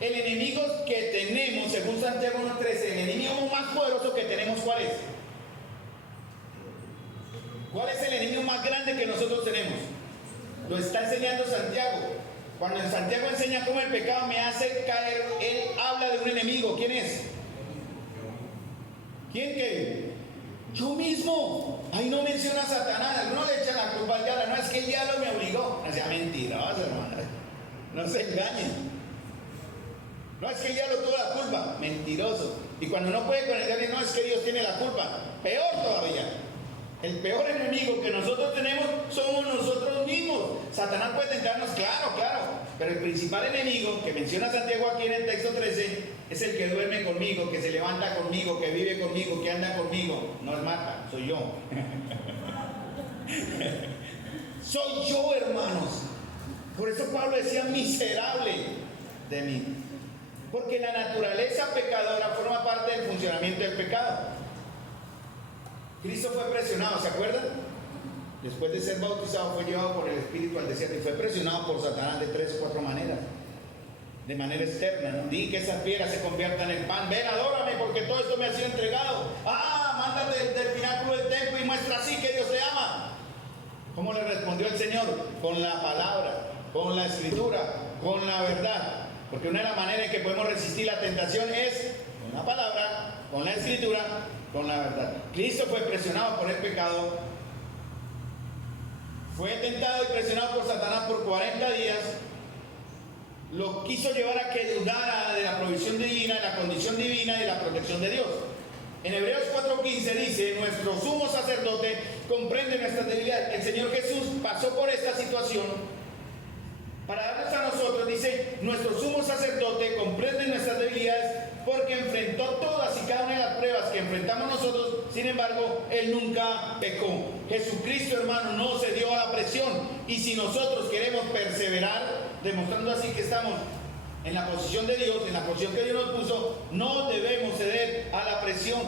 El enemigo que tenemos, según Santiago 1:13, el enemigo más poderoso que tenemos, ¿cuál es? ¿Cuál es el enemigo más grande que nosotros tenemos? Lo está enseñando Santiago. Cuando en Santiago enseña cómo el pecado me hace caer, él habla de un enemigo. ¿Quién es? ¿Quién que? Yo mismo. Ahí no menciona a Satanás. Algunos le echan la culpa al diablo. No, es que el diablo me obligó. No sea mentiroso, hermano. No se engañen. No, es que el diablo tuvo la culpa. Mentiroso. Y cuando no puede con el diablo, no, es que Dios tiene la culpa. Peor todavía. El peor enemigo que nosotros tenemos somos nosotros mismos. Satanás puede tentarnos, claro. Pero el principal enemigo que menciona Santiago aquí en el texto 13 es el que duerme conmigo, que se levanta conmigo, que vive conmigo, que anda conmigo. No es Marta, soy yo. Soy yo, hermanos. Por eso Pablo decía miserable de mí. Porque la naturaleza pecadora forma parte del funcionamiento del pecado. Cristo fue presionado, ¿se acuerdan? Después de ser bautizado fue llevado por el Espíritu al desierto y fue presionado por Satanás de 3 o 4 maneras. De manera externa, ¿no? Di que esas piedras se conviertan en pan. Ven, adórame porque todo esto me ha sido entregado. Mándate del pináculo del templo y muestra así que Dios te ama. ¿Cómo le respondió el Señor? Con la palabra, con la escritura, con la verdad. Porque una de las maneras en que podemos resistir la tentación es con la palabra, con la escritura, con la verdad. Cristo fue presionado por el pecado, fue tentado y presionado por Satanás por 40 días, lo quiso llevar a que dudara de la provisión divina, de la condición divina y de la protección de Dios. En Hebreos 4:15 dice, nuestro sumo sacerdote comprende nuestras debilidades. El Señor Jesús pasó por esta situación para darnos a nosotros, dice, nuestro sumo sacerdote comprende nuestras debilidades porque enfrentó todas y cada una de las pruebas que enfrentamos nosotros, sin embargo, Él nunca pecó. Jesucristo, hermano, no cedió a la presión. Y si nosotros queremos perseverar, demostrando así que estamos en la posición de Dios, en la posición que Dios nos puso, no debemos ceder a la presión.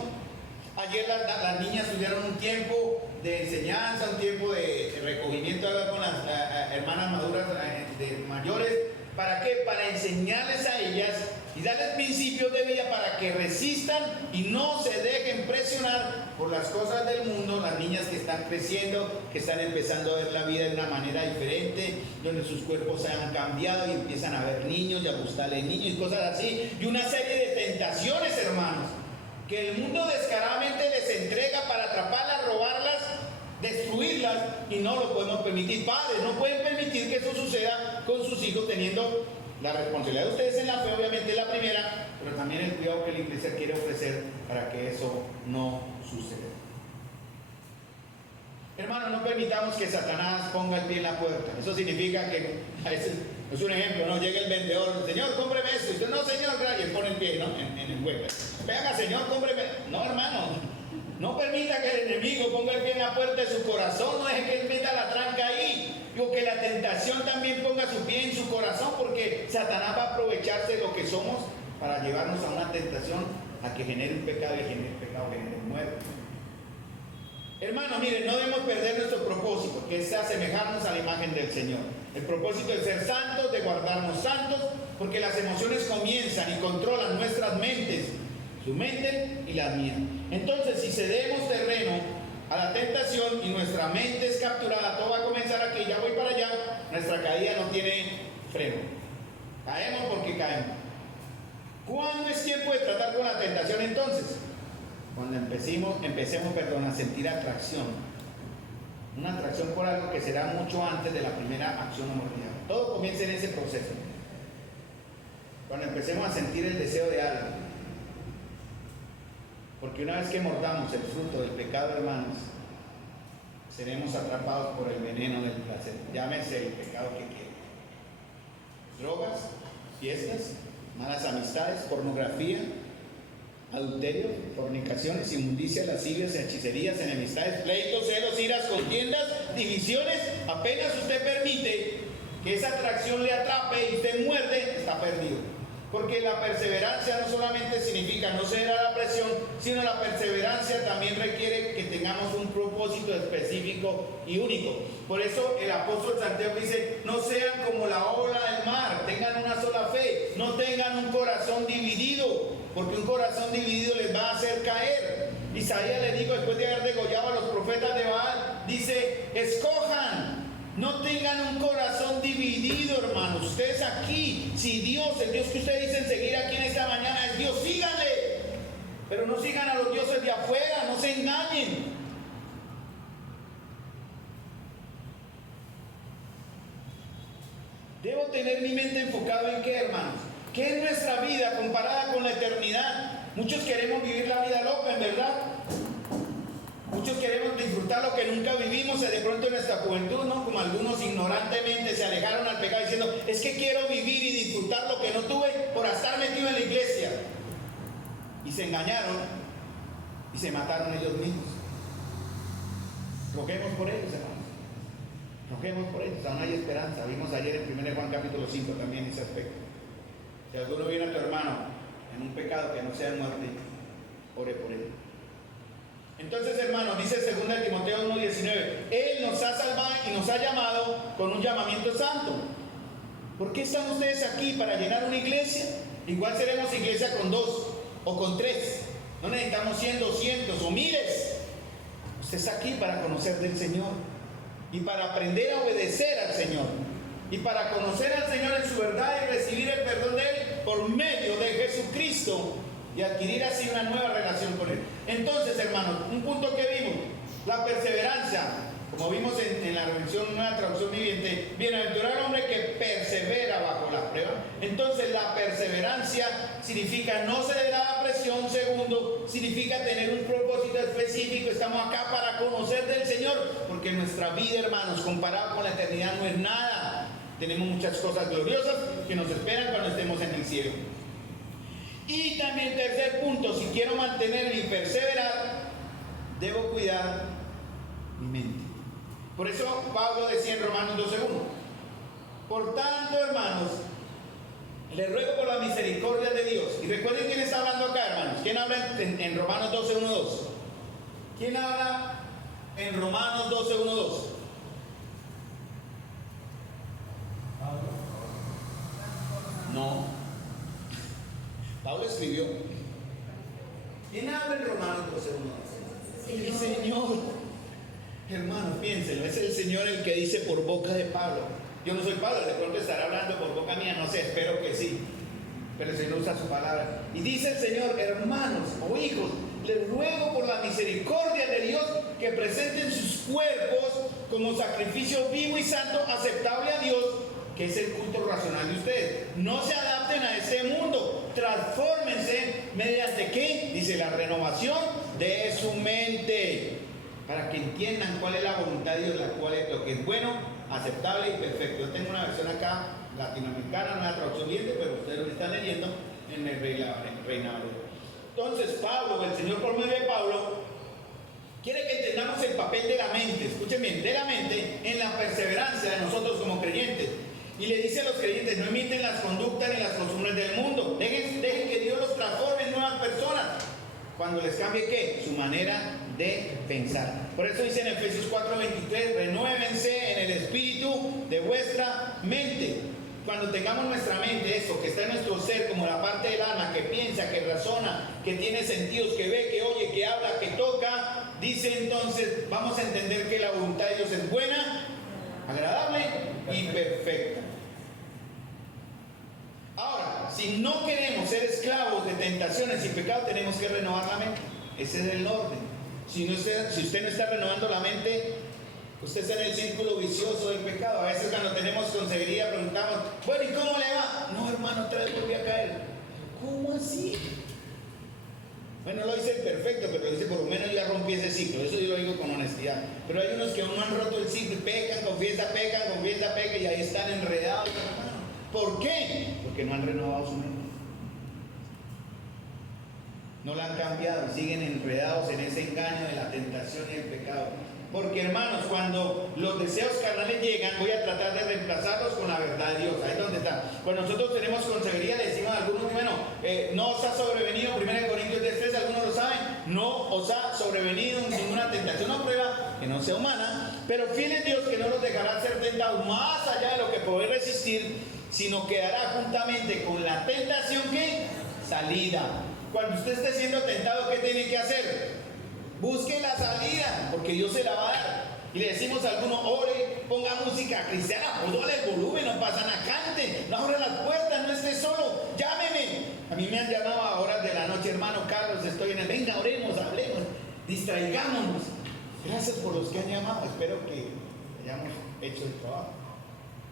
Ayer las niñas tuvieron un tiempo de enseñanza, un tiempo de recogimiento con las hermanas maduras mayores. ¿Para qué? Para enseñarles a ellas y darles principios de vida para que resistan y no se dejen presionar por las cosas del mundo. Las niñas que están creciendo, que están empezando a ver la vida de una manera diferente, donde sus cuerpos se han cambiado y empiezan a ver niños y a gustarle niños y cosas así. Y una serie de tentaciones, hermanos, que el mundo descaradamente les entrega para atraparlas, robarlas, destruirlas, y no lo podemos permitir. Padres, no pueden permitir que eso suceda con sus hijos, teniendo la responsabilidad de ustedes en la fe, obviamente la primera, pero también el cuidado que la iglesia quiere ofrecer para que eso no suceda. Hermano, no permitamos que Satanás ponga el pie en la puerta. Eso significa que, a veces, es un ejemplo, ¿no? Llega el vendedor, Señor, cómpreme esto. Y usted, no, Señor, gracias. Y pone el pie, ¿no? En el hueco. Venga, Señor, cómpreme. No, hermano. No permita que el enemigo ponga el pie en la puerta de su corazón. No deje que él meta la tranca ahí. O que la tentación también ponga su pie en su corazón. Porque Satanás va a aprovecharse de lo que somos para llevarnos a una tentación, a que genere un pecado y genere pecado, genere muerte. Hermanos, miren, no debemos perder nuestro propósito, que es asemejarnos a la imagen del Señor. El propósito es ser santos, de guardarnos santos, porque las emociones comienzan y controlan nuestras mentes, su mente y las mías. Entonces, si cedemos terreno a la tentación y nuestra mente es capturada, todo va a comenzar aquí, ya voy para allá, nuestra caída no tiene freno. Caemos porque caemos. ¿Cuándo es tiempo de tratar con la tentación entonces? Cuando empecemos a sentir atracción. Una atracción por algo que será mucho antes de la primera acción o mordida. Todo comienza en ese proceso. Cuando empecemos a sentir el deseo de algo. Porque una vez que mordamos el fruto del pecado, hermanos, seremos atrapados por el veneno del placer. Llámese el pecado que quiera. Drogas, fiestas, malas amistades, pornografía, adulterio, fornicaciones, inmundicias, lascivias, hechicerías, enemistades, pleitos, celos, iras, contiendas, divisiones. Apenas usted permite que esa atracción le atrape y usted muerde, está perdido. Porque la perseverancia no solamente significa no ceder a la presión, sino la perseverancia también requiere que tengamos un propósito específico y único. Por eso el apóstol Santiago dice, no sean como la ola del mar, tengan una sola fe, no tengan un corazón dividido, porque un corazón dividido les va a hacer caer. Isaías les dijo, después de haber degollado a los profetas de Baal, dice, escojan. No tengan un corazón dividido, hermanos. Ustedes aquí, si Dios, el Dios que ustedes dicen seguir aquí en esta mañana es Dios, síganle. Pero no sigan a los dioses de afuera, no se engañen. Debo tener mi mente enfocada en qué, hermanos. ¿Qué es nuestra vida comparada con la eternidad? Muchos queremos vivir la vida loca, en verdad. Muchos queremos disfrutar lo que nunca vivimos de pronto en nuestra juventud, ¿no? Como algunos ignorantemente se alejaron al pecado diciendo, es que quiero vivir y disfrutar lo que no tuve por estar metido en la iglesia. Y se engañaron y se mataron ellos mismos. Roguemos por ellos, hermanos. Roguemos por ellos, aún hay esperanza. Vimos ayer en 1 Juan capítulo 5 también ese aspecto. Si alguno viene a tu hermano en un pecado que no sea muerte, ore por él. Entonces, hermanos, dice 2 Timoteo 1:19, Él nos ha salvado y nos ha llamado con un llamamiento santo. ¿Por qué están ustedes aquí? ¿Para llenar una iglesia? Igual seremos iglesia con 2 o con 3. No necesitamos 100, 200 o miles. Usted está aquí para conocer del Señor y para aprender a obedecer al Señor y para conocer al Señor en su verdad y recibir el perdón de Él por medio de Jesucristo y adquirir así una nueva relación con Él. Entonces, hermanos, un punto que vimos, la perseverancia, como vimos en la versión Nueva Traducción Viviente, bienaventurado el hombre que persevera bajo la prueba. Entonces, la perseverancia significa no ceder a la presión. Segundo, significa tener un propósito específico. Estamos acá para conocer del Señor, porque nuestra vida, hermanos, comparada con la eternidad, no es nada. Tenemos muchas cosas gloriosas que nos esperan cuando estemos en el cielo. Y también tercer punto, si quiero mantener y perseverar, debo cuidar mi mente. Por eso Pablo decía en Romanos 12:1, por tanto, hermanos, les ruego por la misericordia de Dios. Y recuerden quién está hablando acá, hermanos. ¿Quién habla en Romanos 12:1-2? ¿Quién habla en Romanos 12:1-2? No. Pablo escribió. ¿Quién habla en Romanos 12:1? El Señor. Hermanos, piénsenlo, es el Señor el que dice por boca de Pablo. Yo no soy Pablo, de pronto estará hablando por boca mía, no sé, espero que sí. Pero el Señor usa su palabra. Y dice el Señor, hermanos o hijos, les ruego por la misericordia de Dios que presenten sus cuerpos como sacrificio vivo y santo, aceptable a Dios, que es el culto racional de ustedes. No se adapten a este mundo, transfórmense mediante ¿qué? Dice la renovación de su mente. para que entiendan cuál es la voluntad de Dios, lo que es bueno, aceptable y perfecto. Yo tengo una versión acá latinoamericana, una traducción bien, pero ustedes lo están leyendo en el Reina Valera. Entonces Pablo, el Señor por medio de Pablo, quiere que entendamos el papel de la mente, escuchen bien, de la mente en la perseverancia de nosotros como creyentes. Y le dice a los creyentes, no imiten las conductas ni las costumbres del mundo, dejen que Dios los transforme en nuevas personas. Cuando les cambie, ¿qué? Su manera de pensar. Por eso dice en Efesios 4:23, renuévense en el espíritu de vuestra mente. Cuando tengamos nuestra mente, eso que está en nuestro ser, como la parte del alma, que piensa, que razona, que tiene sentidos, que ve, que oye, que habla, que toca, dice entonces, vamos a entender que la voluntad de Dios es buena, agradable y perfecta. Ahora, si no queremos ser esclavos de tentaciones y pecados, tenemos que renovar la mente. Ese es el orden. Si usted no está renovando la mente, usted está en el círculo vicioso del pecado. A veces cuando tenemos consejería preguntamos, bueno, ¿y cómo le va? No, hermano, otra vez volví a caer. ¿Cómo así? Bueno, no lo dice el perfecto, pero dice por lo menos ya rompí ese ciclo. Eso yo lo digo con honestidad. Pero hay unos que aún no han roto el ciclo y pecan, confiesa, y ahí están enredados. ¿Por qué? Porque no han renovado su mente. No la han cambiado y siguen enredados en ese engaño de la tentación y el pecado. Porque hermanos, cuando los deseos carnales llegan, voy a tratar de reemplazarlos con la verdad de Dios. Ahí es donde está. Cuando nosotros tenemos consejería, le decimos a algunos, bueno, no os ha sobrevenido, 1 Corintios 10:3, algunos lo saben, no os ha sobrevenido ninguna tentación o prueba que no sea humana, pero fiel es Dios que no nos dejará ser tentados más allá de lo que poder resistir, sino que hará juntamente con la tentación que salida. Cuando usted esté siendo tentado, ¿qué tiene que hacer? Busque la salida, porque Dios se la va a dar. Y le decimos a algunos, ore, ponga música cristiana, o dale el volumen, no pasa nada, cante, no abra las puertas, no esté solo, llámeme. A mí me han llamado a horas de la noche, hermano Carlos, estoy en el, venga, oremos, hablemos, distraigámonos. Gracias por los que han llamado, espero que hayamos hecho el trabajo.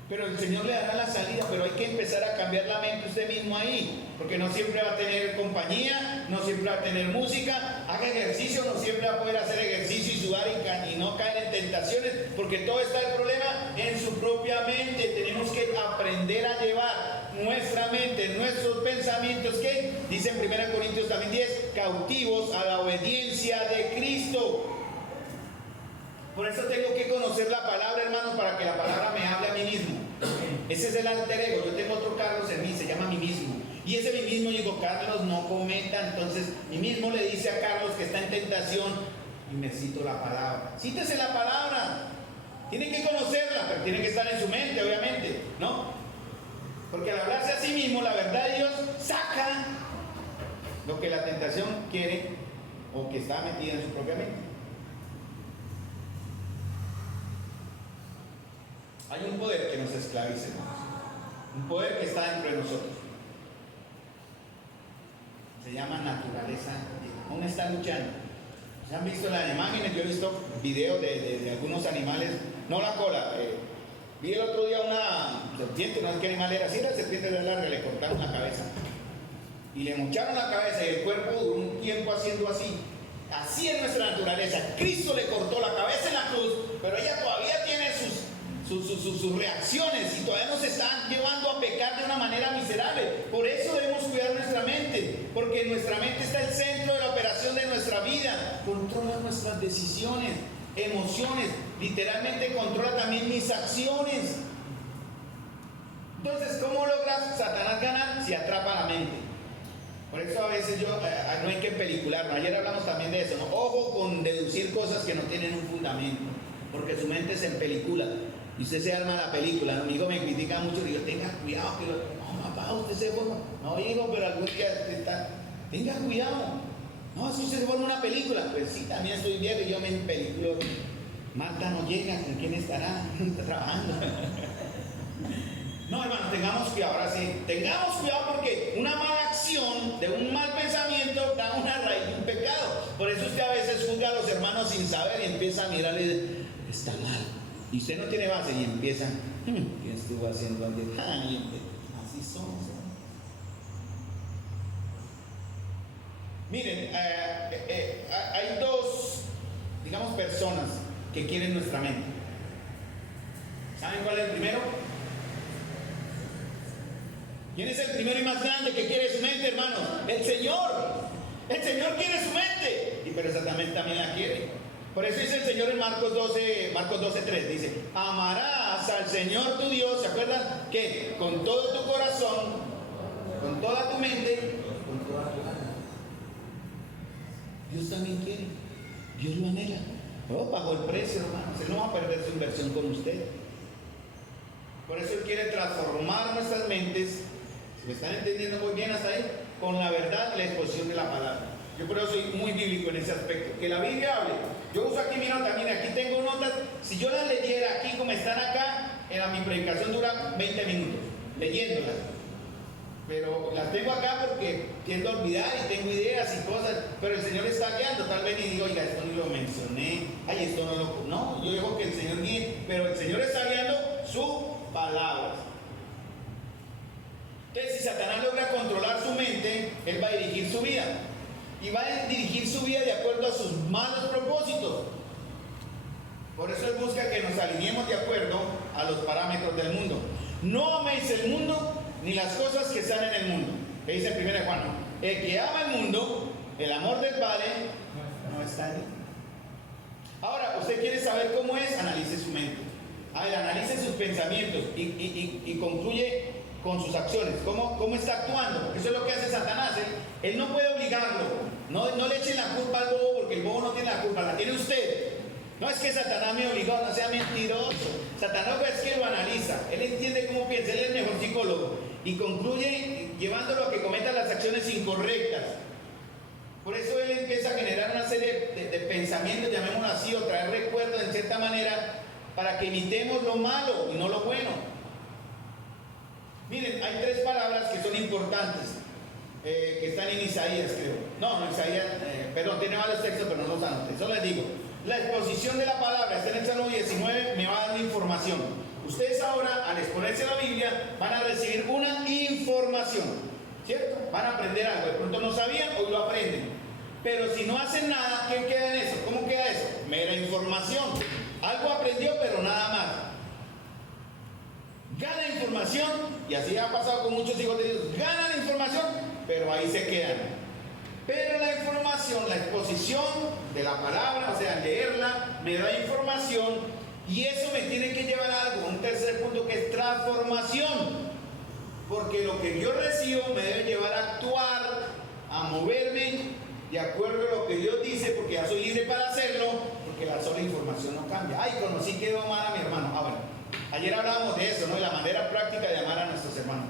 Pero el Señor le dará la salida, pero hay que empezar a cambiar la mente usted mismo ahí, porque no siempre va a tener compañía, no siempre va a tener música, haga ejercicio, no siempre va a poder hacer ejercicio y sudar y no caer en tentaciones, porque todo está el problema en su propia mente. Tenemos que aprender a llevar nuestra mente, nuestros pensamientos, que dice en 1 Corintios también 10, cautivos a la obediencia de Cristo. Por eso tengo que conocer la palabra, hermanos, para que la palabra me hable a mí mismo. Ese es el alter ego. Yo tengo otro Carlos en mí, se llama mí mismo. Y ese mí mismo, yo digo, Carlos, no cometa. Entonces, mí mismo le dice a Carlos que está en tentación y me cito la palabra. Cítese la palabra. Tiene que conocerla, pero tiene que estar en su mente, obviamente, ¿no? Porque al hablarse a sí mismo, la verdad de Dios saca lo que la tentación quiere o que está metida en su propia mente. Hay un poder que nos esclaviza, un poder que está dentro de nosotros. Se llama naturaleza. Aún está luchando. ¿Se han visto las imágenes? Yo he visto videos de algunos animales, no la cola. Vi el otro día una serpiente, no sé qué animal era, así era serpiente de larga, le cortaron la cabeza. Y le mocharon la cabeza y el cuerpo duró un tiempo haciendo así. Así es nuestra naturaleza. Cristo le cortó la cabeza en la cruz, pero ella todavía tiene sus reacciones y todavía nos están llevando a pecar de una manera miserable. Por eso debemos cuidar nuestra mente, porque en nuestra mente está el centro de la operación de nuestra vida. Controla nuestras decisiones, emociones, literalmente controla también mis acciones. Entonces, ¿cómo logra Satanás ganar? Si atrapa la mente. Por eso a veces no hay que pelicular. Ayer hablamos también de eso, ¿no? Ojo con deducir cosas que no tienen un fundamento, porque su mente se empelicula. Y usted se arma la película. Mi hijo me critica mucho y digo, tenga cuidado, que no, papá, usted se forma. No, hijo, pero algún día está. Tenga cuidado. No, si usted se forma una película. Pues sí, también estoy viejo y yo me empeliculo. Marta no llega, ¿con quién estará? Está trabajando. No, hermano, tengamos cuidado. Ahora sí, tengamos cuidado, porque una mala acción de un mal pensamiento da una raíz de un pecado. Por eso usted a veces juzga a los hermanos sin saber y empieza a mirar y dice, está mal. Y usted no tiene base y empieza, ¿qué estuvo haciendo antes? Así somos. Miren, hay dos digamos, personas que quieren nuestra mente. ¿Saben cuál es el primero? ¿Quién es el primero y más grande que quiere su mente, hermanos? El Señor. El Señor quiere su mente. Y pero Satanás también la quiere. Por eso dice el Señor en Marcos 12:3, dice, amarás al Señor tu Dios, ¿se acuerdan? Que con todo tu corazón, con toda tu mente, con toda tu alma. Dios también quiere. Dios lo anhela. Oh, pagó el precio, hermanos. Él no va a perder su inversión con usted. Por eso Él quiere transformar nuestras mentes. ¿Me están entendiendo muy bien hasta ahí? Con la verdad y la exposición de la palabra. Yo por eso soy muy bíblico en ese aspecto. Que la Biblia hable. Yo uso aquí mi nota, mire, aquí tengo notas. Si yo las leyera aquí como están acá, mi predicación dura 20 minutos, leyéndolas. Pero las tengo acá porque tiendo a olvidar y tengo ideas y cosas. Pero el Señor está guiando. Tal vez ni digo, oiga, esto ni lo mencioné. Ay, esto no lo... No, yo digo que el Señor guíe. Pero el Señor está guiando sus palabras. Entonces, si Satanás logra controlar su mente, él va a dirigir su vida. Y va a dirigir su vida de acuerdo a sus malos propósitos. Por eso él busca que nos alineemos de acuerdo a los parámetros del mundo. No améis el mundo ni las cosas que están en el mundo. Que dice en 1 Juan. El que ama el mundo, el amor del Padre, no está en él. Ahora, usted quiere saber cómo es, analice su mente. A ver, analice sus pensamientos y concluye con sus acciones, cómo está actuando. Eso es lo que hace Satanás. Él no puede obligarlo. No le echen la culpa al bobo, porque el bobo no tiene la culpa, la tiene usted. No es que Satanás me obligó, no sea mentiroso. Satanás es que lo analiza. Él entiende cómo piensa, él es el mejor psicólogo. Y concluye llevándolo a que cometa las acciones incorrectas. Por eso él empieza a generar una serie de pensamientos, llamémoslo así, o traer recuerdos en cierta manera, para que imitemos lo malo y no lo bueno. Miren, hay 3 palabras que son importantes, que están en Isaías, creo. No, Isaías, perdón, tiene varios textos, pero no los anoté. Solo les digo, la exposición de la palabra está en el Salmo 19, me va a dar información. Ustedes ahora, al exponerse a la Biblia, van a recibir una información, ¿cierto? Van a aprender algo. De pronto no sabían, hoy lo aprenden. Pero si no hacen nada, ¿qué queda en eso? ¿Cómo queda eso? Mera información. Algo aprendió, pero nada más. Gana información, y así ha pasado con muchos hijos de Dios, ganan la información, pero ahí se quedan. Pero la información, la exposición de la palabra, o sea, leerla, me da información, y eso me tiene que llevar a algo, un tercer punto que es transformación. Porque lo que yo recibo me debe llevar a actuar, a moverme de acuerdo a lo que Dios dice, porque ya soy libre para hacerlo, porque la sola información no cambia. Ay, conocí que debo amar a mi hermano. Ah, bueno. Ayer hablábamos de eso, ¿no? De la manera práctica de amar a nuestros hermanos,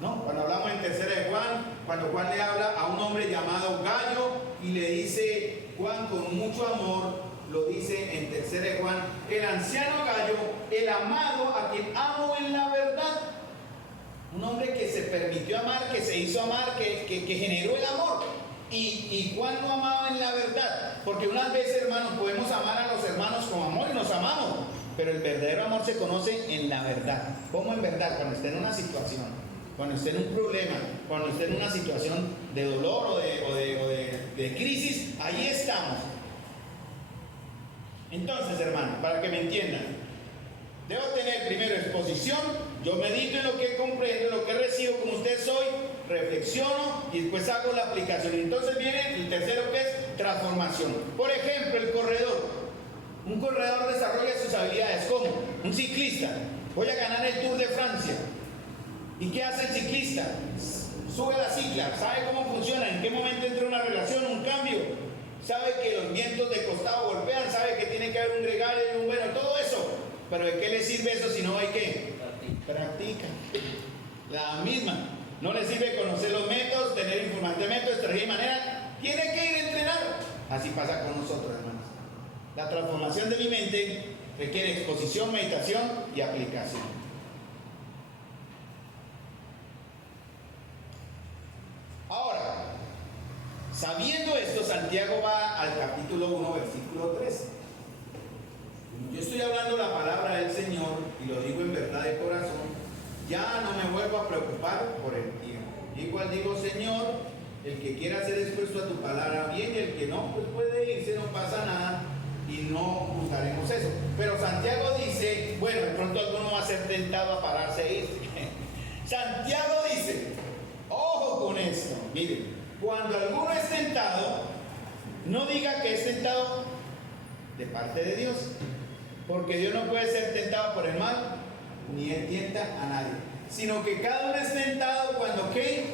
¿no? Cuando hablamos en 3 de Juan, cuando Juan le habla a un hombre llamado Gallo y le dice, Juan con mucho amor, lo dice en 3 de Juan, el anciano Gallo, el amado a quien amo en la verdad. Un hombre que se permitió amar, que se hizo amar, que generó el amor. Y Juan no amaba en la verdad, porque unas veces, hermanos, podemos amar a los hermanos con amor y nos amamos. Pero el verdadero amor se conoce en la verdad. ¿Cómo en verdad? Cuando esté en una situación, cuando esté en un problema, cuando esté en una situación de dolor o de crisis, ahí estamos. Entonces, hermano, para que me entiendan, debo tener primero exposición, yo medito en lo que comprendo, en lo que recibo, como usted soy, reflexiono y después hago la aplicación. Entonces viene el tercero, que es transformación. Por ejemplo, el corredor. Un corredor desarrolla sus habilidades como un ciclista. Voy a ganar el Tour de Francia. ¿Y qué hace el ciclista? Sube la cicla, sabe cómo funciona, en qué momento entra una relación, un cambio. Sabe que los vientos de costado golpean, sabe que tiene que haber un gregario y un bueno, todo eso. Pero ¿de qué le sirve eso si no hay qué? Practica. La misma. No le sirve conocer los métodos, tener información de métodos, estrategia y manera. Tiene que ir a entrenar. Así pasa con nosotros, hermanos. La transformación de mi mente requiere exposición, meditación y aplicación. Ahora, sabiendo esto, Santiago va al capítulo 1, versículo 3. Yo estoy hablando la palabra del Señor y lo digo en verdad de corazón. Ya no me vuelvo a preocupar por el tiempo. Igual digo, Señor, el que quiera ser expuesto a tu palabra bien, y el que no, pues puede irse, no pasa nada. y no juzgaremos eso. Pero Santiago dice, bueno, de pronto alguno va a ser tentado a pararse ahí. Santiago dice, ojo con esto, miren, cuando alguno es tentado, no diga que es tentado de parte de Dios, porque Dios no puede ser tentado por el mal, ni él tienta a nadie, sino que cada uno es tentado cuando ¿qué?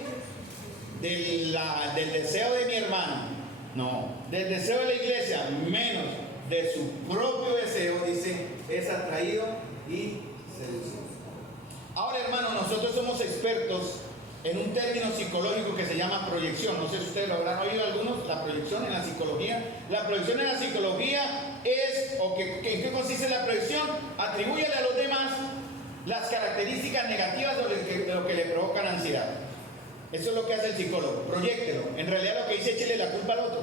Del deseo de mi hermano, no, del deseo de la iglesia, menos de su propio deseo, dice, es atraído y seducido. Ahora, hermanos, nosotros somos expertos en un término psicológico que se llama proyección. No sé si ustedes lo habrán oído algunos, la proyección en la psicología. La proyección en la psicología es, ¿en qué consiste la proyección? Atribúyele a los demás las características negativas de lo que le provocan ansiedad. Eso es lo que hace el psicólogo, proyéctelo. En realidad lo que dice, échele la culpa al otro.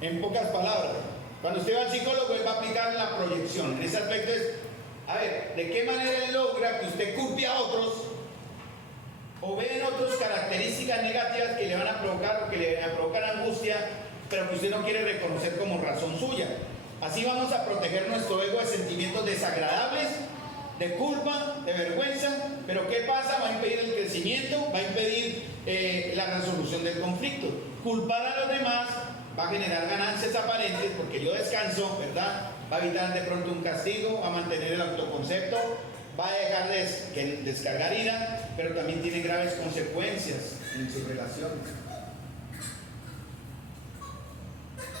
En pocas palabras. Cuando usted va al psicólogo, él va a aplicar la proyección. En ese aspecto es, a ver, ¿de qué manera él logra que usted culpe a otros o ven otras características negativas que le van a provocar o que le van a provocar angustia, pero que usted no quiere reconocer como razón suya? Así vamos a proteger nuestro ego de sentimientos desagradables, de culpa, de vergüenza. Pero ¿qué pasa? Va a impedir el crecimiento, va a impedir la resolución del conflicto. Culpar a los demás va a generar ganancias aparentes porque yo descanso, ¿verdad? Va a evitar de pronto un castigo, va a mantener el autoconcepto, va a dejar de descargar ira, pero también tiene graves consecuencias en sus relaciones.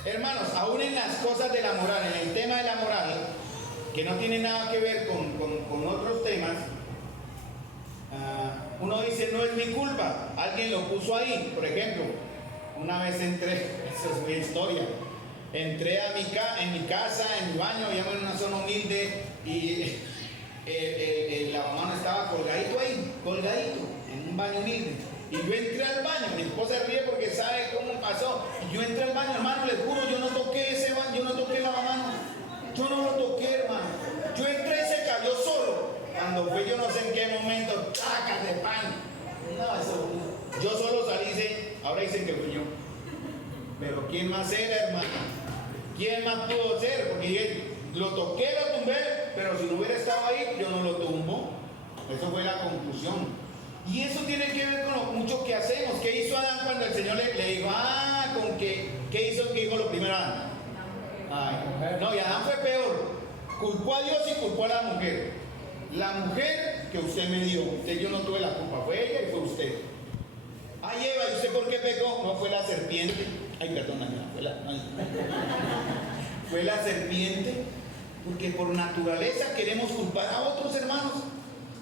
Hermanos, aún en las cosas de la moral, en el tema de la moral, que no tiene nada que ver con otros temas, uno dice, no es mi culpa, alguien lo puso ahí. Por ejemplo, una vez entré, esa es mi historia, entré en mi casa, en mi baño, vivíamos en una zona humilde y la mamá estaba colgadito ahí, colgadito, en un baño humilde. Y yo entré al baño, mi esposa ríe porque sabe cómo pasó. Y yo entré al baño, hermano, les juro, yo no toqué ese baño, yo no toqué la mamá, yo no lo toqué, hermano. Yo entré y se cayó solo. Cuando fue, yo no sé en qué momento, ¡tacas de pan! No, eso, yo solo salí y dice, ahora dicen que fui yo. Pero ¿quién más era, hermano? ¿Quién más pudo ser? Porque dije, lo toqué, lo tumbé, pero si no hubiera estado ahí, yo no lo tumbo. Eso fue la conclusión. Y eso tiene que ver con lo mucho que hacemos. ¿Qué hizo Adán cuando el Señor le dijo, con qué hizo? ¿Qué dijo lo primero Adán? No, y Adán fue peor. Culpó a Dios y culpó a la mujer. La mujer que usted me dio, yo no tuve la culpa, fue ella y fue usted. Eva, ¿y usted por qué pecó? No, fue la serpiente. Ay, perdón, fue la serpiente. Porque por naturaleza queremos culpar a otros, hermanos.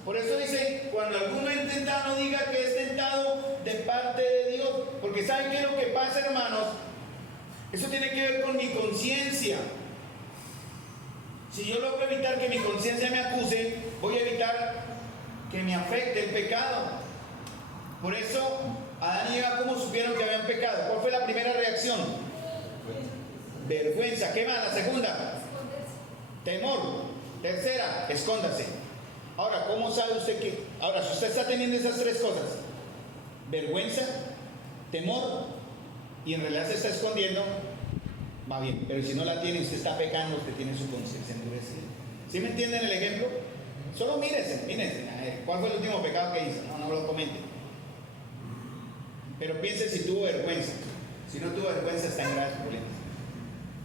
Por eso dice, cuando alguno es tentado, no diga que es tentado de parte de Dios. Porque ¿saben qué es lo que pasa, hermanos? Eso tiene que ver con mi conciencia. Si yo logro evitar que mi conciencia me acuse, voy a evitar que me afecte el pecado. Por eso, Adán y Eva, ¿cómo supieron que habían pecado? ¿Cuál fue la primera reacción? Vergüenza. ¿Qué más? La segunda, temor. Tercera, escóndase. Ahora, ¿cómo sabe usted que? Ahora, si usted está teniendo esas tres cosas, vergüenza, temor, y en realidad se está escondiendo, va bien. Pero si no la tiene, usted está pecando, usted tiene su conciencia endurecida. ¿Sí me entienden el ejemplo? Solo mírense. A ver, ¿cuál fue el último pecado que hizo? No lo comente. Pero piense si tuvo vergüenza. Si no tuvo vergüenza, está en graves problemas.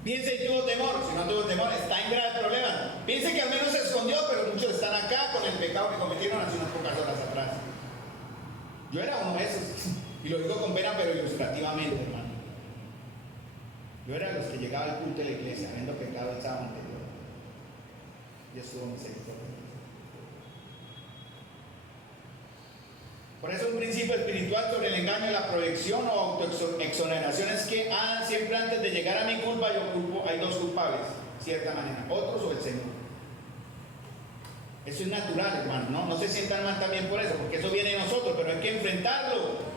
Piense si tuvo temor. Si no tuvo temor, está en grave problema. Piense que al menos se escondió, pero muchos están acá con el pecado que cometieron hace unas pocas horas atrás. Yo era uno de esos. Y lo digo con pena, pero ilustrativamente, hermano. Yo era de los que llegaba al culto de la iglesia, habiendo pecado el sábado anterior. Dios tuvo misericordia. Por eso un principio espiritual sobre el engaño, la proyección o autoexoneración es que siempre antes de llegar a mi culpa yo culpo, hay dos culpables, cierta manera, otros o el Señor. Eso es natural, hermano, no se sientan mal también por eso, porque eso viene de nosotros, pero hay que enfrentarlo.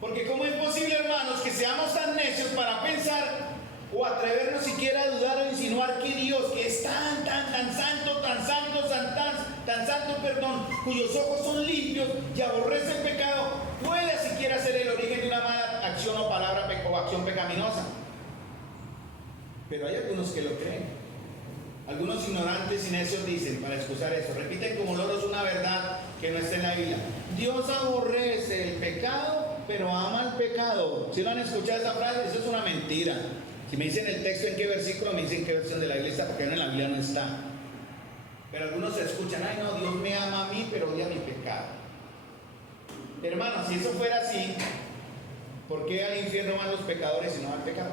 Porque ¿cómo es posible, hermanos, que seamos tan necios para pensar o atrevernos siquiera a dudar o insinuar que Dios, que es tan santo, cuyos ojos son limpios y aborrece el pecado, pueda siquiera ser el origen de una mala acción o palabra o acción pecaminosa? Pero hay algunos que lo creen. Algunos ignorantes y necios dicen, para excusar eso, repiten como loros una verdad que no está en la Biblia. Dios aborrece el pecado, pero ama el pecado. ¿Sí lo han escuchado esa frase? Eso es una mentira. Si me dicen el texto en qué versículo, me dicen qué versión de la iglesia, porque en la Biblia no está. Pero algunos se escuchan, ay no, Dios me ama a mí, pero odia mi pecado. Hermanos, si eso fuera así, ¿por qué al infierno van los pecadores y no al pecado?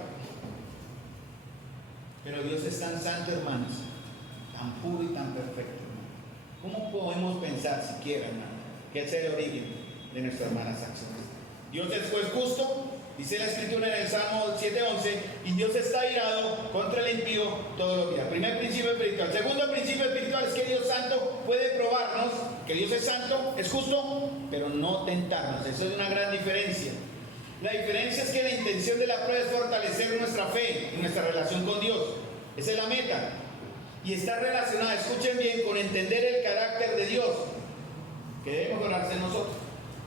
Pero Dios es tan santo, hermanos, tan puro y tan perfecto, hermano. ¿Cómo podemos pensar siquiera, hermano, que ese es el origen de nuestras malas acciones? Dios es juez justo, dice la Escritura en el Salmo 7:11, y Dios está airado contra el impío todos los días. Primer principio espiritual. Segundo principio espiritual es que Dios santo puede probarnos que Dios es santo, es justo, pero no tentarnos. Eso es una gran diferencia. La diferencia es que la intención de la prueba es fortalecer nuestra fe y nuestra relación con Dios. Esa es la meta. Y está relacionada, escuchen bien, con entender el carácter de Dios, que debe mejorarse en nosotros.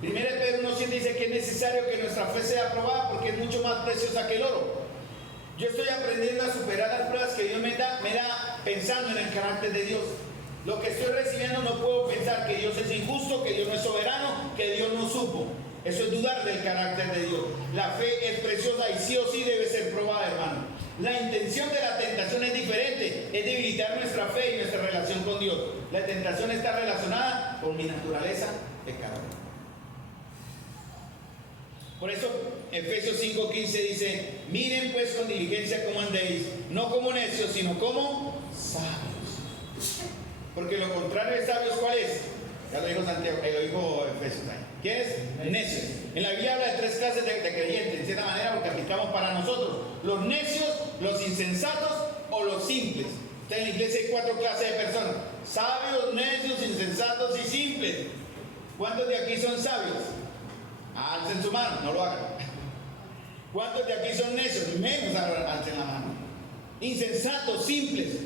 1 Pedro 1:7 dice que es necesario que nuestra fe sea aprobada porque es mucho más preciosa que el oro. Yo estoy aprendiendo a superar las pruebas que Dios me da pensando en el carácter de Dios. Lo que estoy recibiendo no puedo pensar que Dios es injusto, que Dios no es soberano, que Dios no supo. Eso es dudar del carácter de Dios. La fe es preciosa y sí o sí debe ser probada, hermano. La intención de la tentación es diferente, es debilitar nuestra fe y nuestra relación con Dios. La tentación está relacionada con mi naturaleza pecadora. Por eso Efesios 5:15 dice, miren pues con diligencia cómo andéis, no como necios, sino como sabios. Porque lo contrario de sabios, ¿cuál es? Ya lo dijo Santiago, lo dijo Efesios. ¿Qué es? Necios. En la Biblia habla de tres clases de creyentes, en cierta manera, porque aplicamos para nosotros. Los necios, los insensatos o los simples. Entonces, en la iglesia hay cuatro clases de personas: sabios, necios, insensatos y simples. ¿Cuántos de aquí son sabios? Alcen su mano, no lo hagan. ¿Cuántos de aquí son necios? Menos alcen la mano. Insensatos, simples.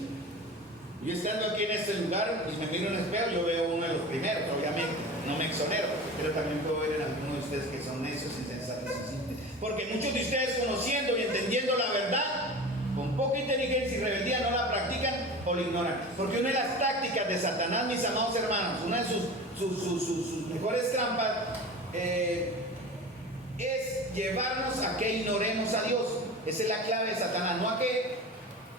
Yo estando aquí en este lugar, pues me miro en el espejo, yo veo uno de los primeros, obviamente, no me exonero, pero también puedo ver en algunos de ustedes que son necios, insensatos y simples. Porque muchos de ustedes, conociendo y entendiendo la verdad, con poca inteligencia y rebeldía no la practican o la ignoran. Porque una de las tácticas de Satanás, mis amados hermanos, una de sus mejores trampas, es llevarnos a que ignoremos a Dios. Esa es la clave de Satanás, no a que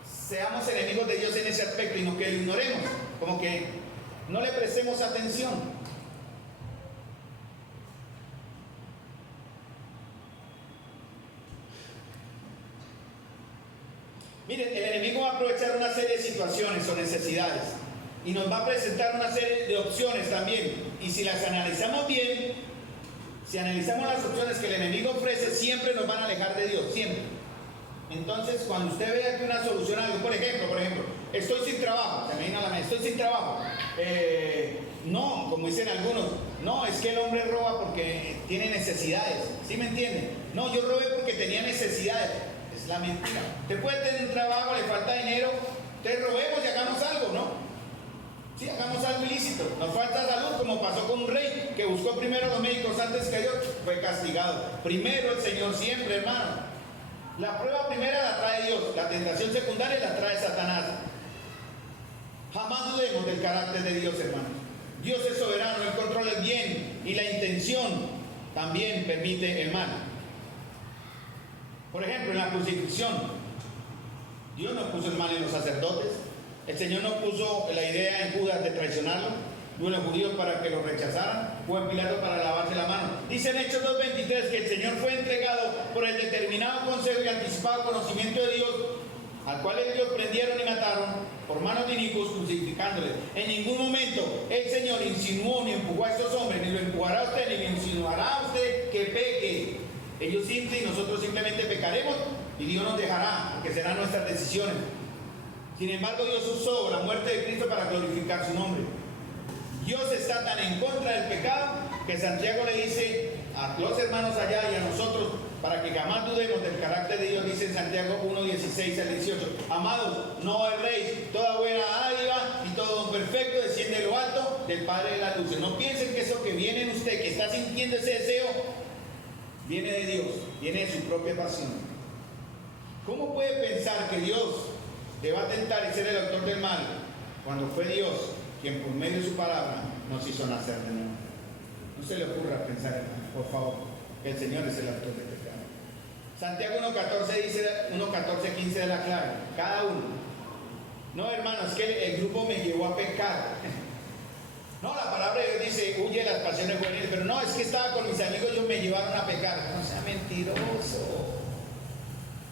seamos enemigos de Dios en ese aspecto, sino que lo ignoremos, como que no le prestemos atención. Miren, el enemigo va a aprovechar una serie de situaciones o necesidades y nos va a presentar una serie de opciones también, y si las analizamos bien, si analizamos las opciones que el enemigo ofrece, siempre nos van a alejar de Dios, siempre. Entonces, cuando usted vea que una solución a algo, por ejemplo, estoy sin trabajo, se me viene a la mente, estoy sin trabajo. No, como dicen algunos, no, es que el hombre roba porque tiene necesidades, ¿sí me entienden? No, yo robé porque tenía necesidades. Es la mentira. Usted puede tener un trabajo, le falta dinero, entonces robemos y hagamos algo, ¿no? Sí, hagamos algo ilícito. Nos falta salud, como pasó con un rey que buscó primero a los médicos antes que Dios, fue castigado. Primero el Señor siempre, hermano. La prueba primera la trae Dios, la tentación secundaria la trae Satanás. Jamás dudemos del carácter de Dios, hermano. Dios es soberano, Él controla el bien y la intención también permite el mal. Por ejemplo, en la crucifixión, Dios no puso el mal en los sacerdotes, el Señor no puso la idea en Judas de traicionarlo, o en los judíos para que lo rechazaran, o en Pilato para lavarse la mano. Dice en Hechos 2:23 que el Señor fue entregado por el determinado consejo y anticipado conocimiento de Dios, al cual ellos prendieron y mataron por manos de inicuos, crucificándole. En ningún momento el Señor insinuó ni empujó a estos hombres, ni lo empujará a usted, ni le insinuará a usted que peque. Ellos simples y nosotros simplemente pecaremos y Dios nos dejará, porque serán nuestras decisiones. Sin embargo, Dios usó la muerte de Cristo para glorificar su nombre. Dios está tan en contra del pecado que Santiago le dice a los hermanos allá y a nosotros, para que jamás dudemos del carácter de Dios, dice en Santiago 1:16 al 18: amados, no erréis, toda buena dádiva y todo don perfecto desciende de lo alto del Padre de las luces. No piensen que eso que viene en usted, que está sintiendo ese deseo, viene de Dios, viene de su propia pasión. ¿Cómo puede pensar que Dios le va a tentar y ser el autor del mal cuando fue Dios quien por medio de su palabra nos hizo nacer de nuevo? No se le ocurra pensar, hermano, por favor, que el Señor es el autor del pecado. Santiago 1.14 dice, 1.14.15 de la clara, cada uno. No, hermanos, que el grupo me llevó a pecar. No, la palabra de Dios dice, huye de las pasiones juveniles, pero no, es que estaba con mis amigos, ellos me llevaron a pecar. No sea mentiroso.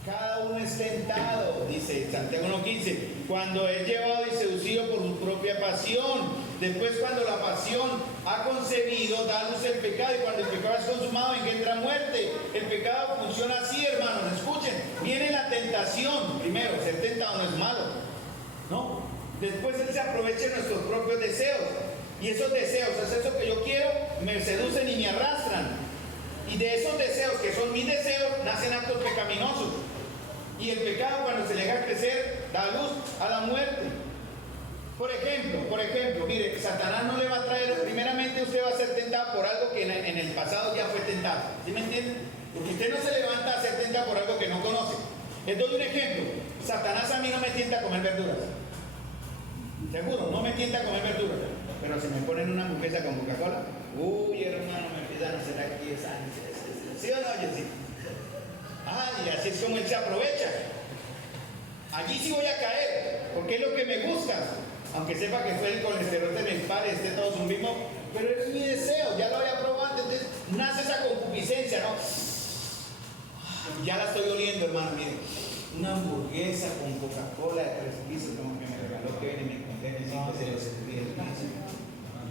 Cada uno es tentado, dice Santiago 1.15, cuando es llevado y seducido por su propia pasión. Después, cuando la pasión ha concebido, da luz el pecado, y cuando el pecado es consumado, engendra muerte. El pecado funciona así, hermanos, escuchen. Viene la tentación, primero, ser tentado no es malo, ¿no? Después él se aprovecha de nuestros propios deseos. Y esos deseos, es eso que yo quiero, me seducen y me arrastran. Y de esos deseos, que son mis deseos, nacen actos pecaminosos. Y el pecado, cuando se le deja crecer, da luz a la muerte. Por ejemplo, mire, Satanás no le va a traer, primeramente usted va a ser tentado por algo que en el pasado ya fue tentado. ¿Sí me entiende? Porque usted no se levanta a ser tentado por algo que no conoce. Les doy un ejemplo. Satanás a mí no me tienta a comer verduras. Seguro, no me tienta a comer verduras. Pero si me ponen una hamburguesa con Coca-Cola, uy, hermano, me empiezan a hacer aquí esa. ¿Sí o no? Yo sí. Y así es como él se aprovecha. Allí sí voy a caer, porque es lo que me gusta. Aunque sepa que fue el colesterol de mis padres, esté todo su mismo, pero es mi deseo, ya lo había probado, entonces nace esa concupiscencia, ¿no? Ya la estoy oliendo, hermano, mire. Una hamburguesa con Coca-Cola de 3 pisos, como que me regaló Kevin y me conté en el sitio de los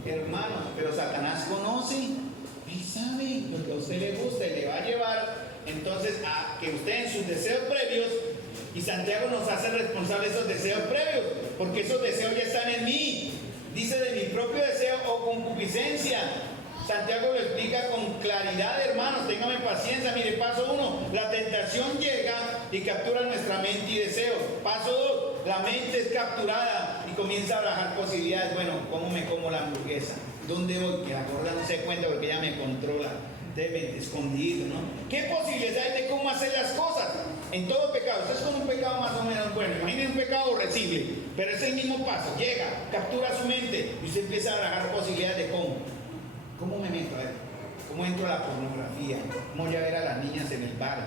hermanos, pero Satanás conoce, él sabe lo que a usted le gusta y le va a llevar entonces a que usted en sus deseos previos, y Santiago nos hace responsables de esos deseos previos, porque esos deseos ya están en mí, dice de mi propio deseo o concupiscencia. Santiago lo explica con claridad, hermanos, ténganme paciencia. Mire, paso 1, la tentación llega y captura nuestra mente y deseos. Paso 2, la mente es capturada y comienza a barajar posibilidades. Bueno, ¿cómo me como la hamburguesa? ¿Dónde voy? Que la gorda no se cuenta porque ella me controla. Debe escondido, ¿no? ¿Qué posibilidades hay de cómo hacer las cosas? En todo pecado, usted es con un pecado más o menos bueno, imaginen un pecado aborrecible, pero es el mismo paso, llega, captura su mente y usted empieza a barajar posibilidades de cómo me meto, a ver, cómo entro a la pornografía, cómo voy a ver a las niñas en el bar,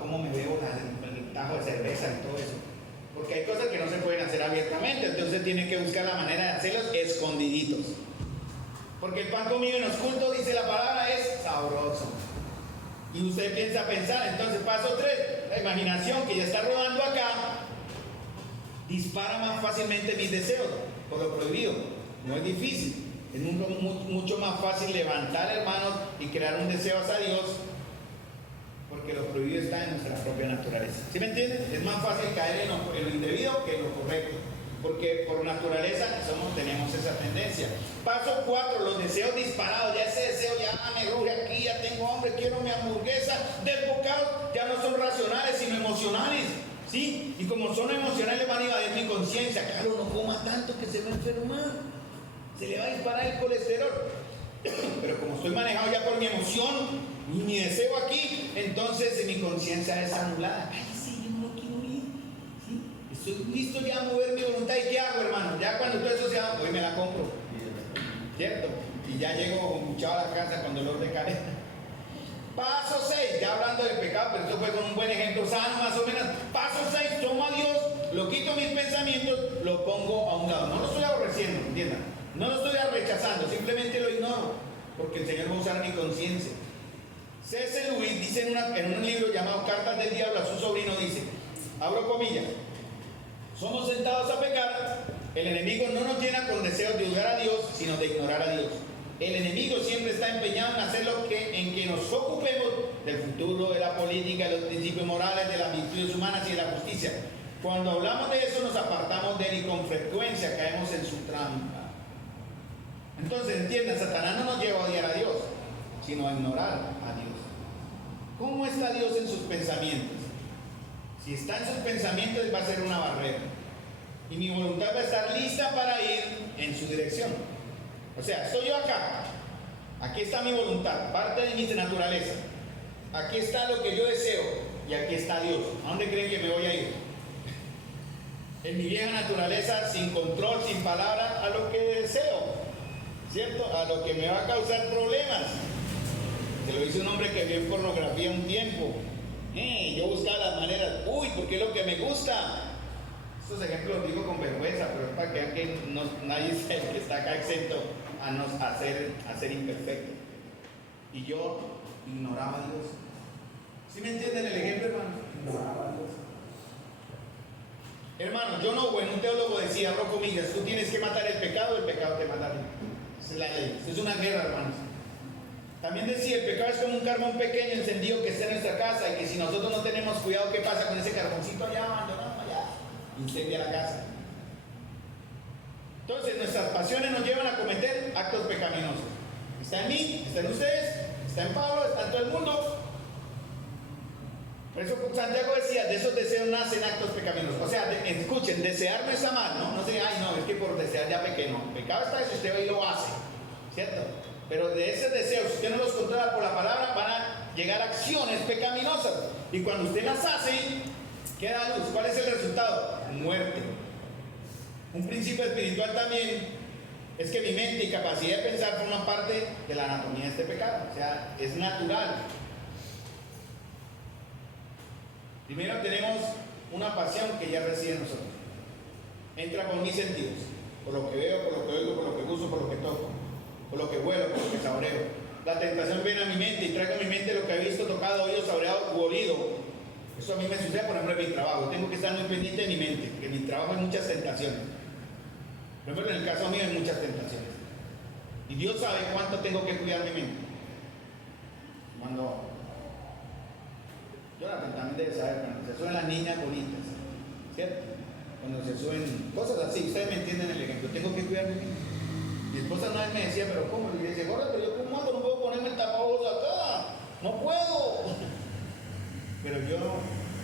cómo me veo el tajo de cerveza y todo eso, porque hay cosas que no se pueden hacer abiertamente, entonces tiene que buscar la manera de hacerlos escondiditos. Porque el pan comido en los cultos, dice la palabra, es sabroso. Y usted empieza a pensar, entonces paso 3, la imaginación que ya está rodando acá, dispara más fácilmente mis deseos, por lo prohibido. No es difícil, es mucho más fácil levantar, hermanos, y crear un deseo hacia Dios, porque lo prohibido está en nuestra propia naturaleza. ¿Sí me entienden? Es más fácil caer en lo indebido que en lo correcto. Porque por naturaleza tenemos esa tendencia. Paso 4, los deseos disparados. Ya ese deseo ya me ruge aquí, ya tengo hambre, quiero mi hamburguesa. Desbocados ya no son racionales, sino emocionales. ¿Sí? Y como son emocionales van a invadir mi conciencia. Claro, no coma tanto que se va a enfermar. Se le va a disparar el colesterol. Pero como estoy manejado ya por mi emoción y mi deseo aquí, entonces mi conciencia es anulada. Ay, sí, yo no lo quiero ir. ¿Sí? Estoy listo ya a mover mi voluntad. ¿Y qué hago, hermano? Ya cuando todo eso se da, hoy me la compro. ¿Cierto? Y ya llego muchado a la casa con dolor de cabeza. Paso 6, ya hablando del pecado, pero esto fue con un buen ejemplo sano más o menos. Paso 6, tomo a Dios, lo quito mis pensamientos, lo pongo a un lado. No lo estoy aborreciendo, entiendan. No lo estoy rechazando, simplemente lo ignoro, porque el Señor va a usar mi conciencia. C.S. Lewis dice en un libro llamado Cartas del Diablo a su sobrino, dice, abro comillas, somos tentados a pecar, el enemigo no nos llena con deseos de juzgar a Dios, sino de ignorar a Dios. El enemigo siempre está empeñado en hacer en que nos ocupemos del futuro, de la política, de los principios morales, de las virtudes humanas y de la justicia. Cuando hablamos de eso nos apartamos de él y con frecuencia caemos en su trampa. Entonces entiendan, Satanás no nos lleva a odiar a Dios, sino a ignorar a Dios. ¿Cómo está Dios en sus pensamientos? Si está en sus pensamientos, va a ser una barrera. Y mi voluntad va a estar lista para ir en su dirección. O sea, estoy yo acá. Aquí está mi voluntad, parte de mi naturaleza. Aquí está lo que yo deseo. y aquí está Dios. ¿A dónde creen que me voy a ir? En mi vieja naturaleza, sin control, sin palabra, a lo que deseo, ¿cierto? A lo que me va a causar problemas. Se lo dice un hombre que vio en pornografía un tiempo. Yo buscaba las maneras, porque es lo que me gusta. Estos ejemplos los digo con vergüenza, pero es para que vean que nadie que está acá exento a ser imperfecto. Y yo ignoraba a Dios. ¿Sí me entienden el ejemplo, hermano? Ignoraba a Dios. Hermano, yo no, un teólogo decía, abro comillas, tú tienes que matar el pecado te mata a ti. Esa es la ley. Esto es una guerra, hermanos. También decía, el pecado es como un carbón pequeño encendido que está en nuestra casa y que si nosotros no tenemos cuidado, ¿qué pasa con ese carboncito allá abandonado allá? Incendia la casa. Entonces nuestras pasiones nos llevan a cometer actos pecaminosos. Está en mí, está en ustedes, está en Pablo, está en todo el mundo. Por eso Santiago decía, de esos deseos nacen actos pecaminosos. O sea, escuchen, desear no está mal, ¿no? No sé, es que por desear ya pequé, no. Pecado está si usted va y lo hace, ¿cierto? Pero de esos deseos, si usted no los controla por la palabra, van a llegar acciones pecaminosas. Y cuando usted las hace, queda luz. ¿Cuál es el resultado? Muerte. Un principio espiritual también es que mi mente y capacidad de pensar forman parte de la anatomía de este pecado. O sea, es natural. Primero tenemos una pasión que ya reside en nosotros. Entra por mis sentidos. Por lo que veo, por lo que oigo, por lo que uso, por lo que toco. Por lo que huelo, por lo que saboreo. La tentación viene a mi mente y traigo a mi mente lo que he visto, tocado, oído, saboreado u olido. Eso a mí me sucede, por ejemplo, en mi trabajo. Tengo que estar muy pendiente de mi mente, porque en mi trabajo hay muchas tentaciones. Por ejemplo, en el caso mío hay muchas tentaciones. Y Dios sabe cuánto tengo que cuidar mi mente. Cuando Jonathan también debe saber, cuando se suben las niñas bonitas, ¿cierto? Cuando se suben cosas así, ustedes me entienden el ejemplo. Tengo que cuidar mi mente. Mi esposa una vez me decía, pero ¿cómo? Y le decía, gorda, pero yo como ando, no puedo ponerme el tapabocas acá, no puedo. Pero yo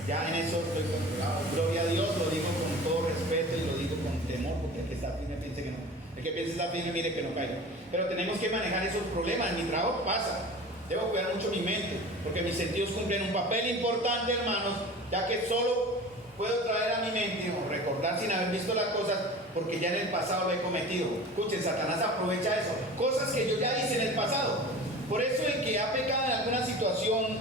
ya en eso estoy controlado. Gloria a Dios, lo digo con todo respeto y lo digo con temor, porque el que está firme piense que no. El que piense está firme, mire que no caiga. Pero tenemos que manejar esos problemas. En mi trabajo pasa. Debo cuidar mucho mi mente, porque mis sentidos cumplen un papel importante, hermanos, ya que solo puedo traer a mi mente o recordar sin haber visto las cosas, porque ya en el pasado lo he cometido. Escuchen, Satanás aprovecha eso. Cosas que yo ya hice en el pasado. Por eso el que ha pecado en alguna situación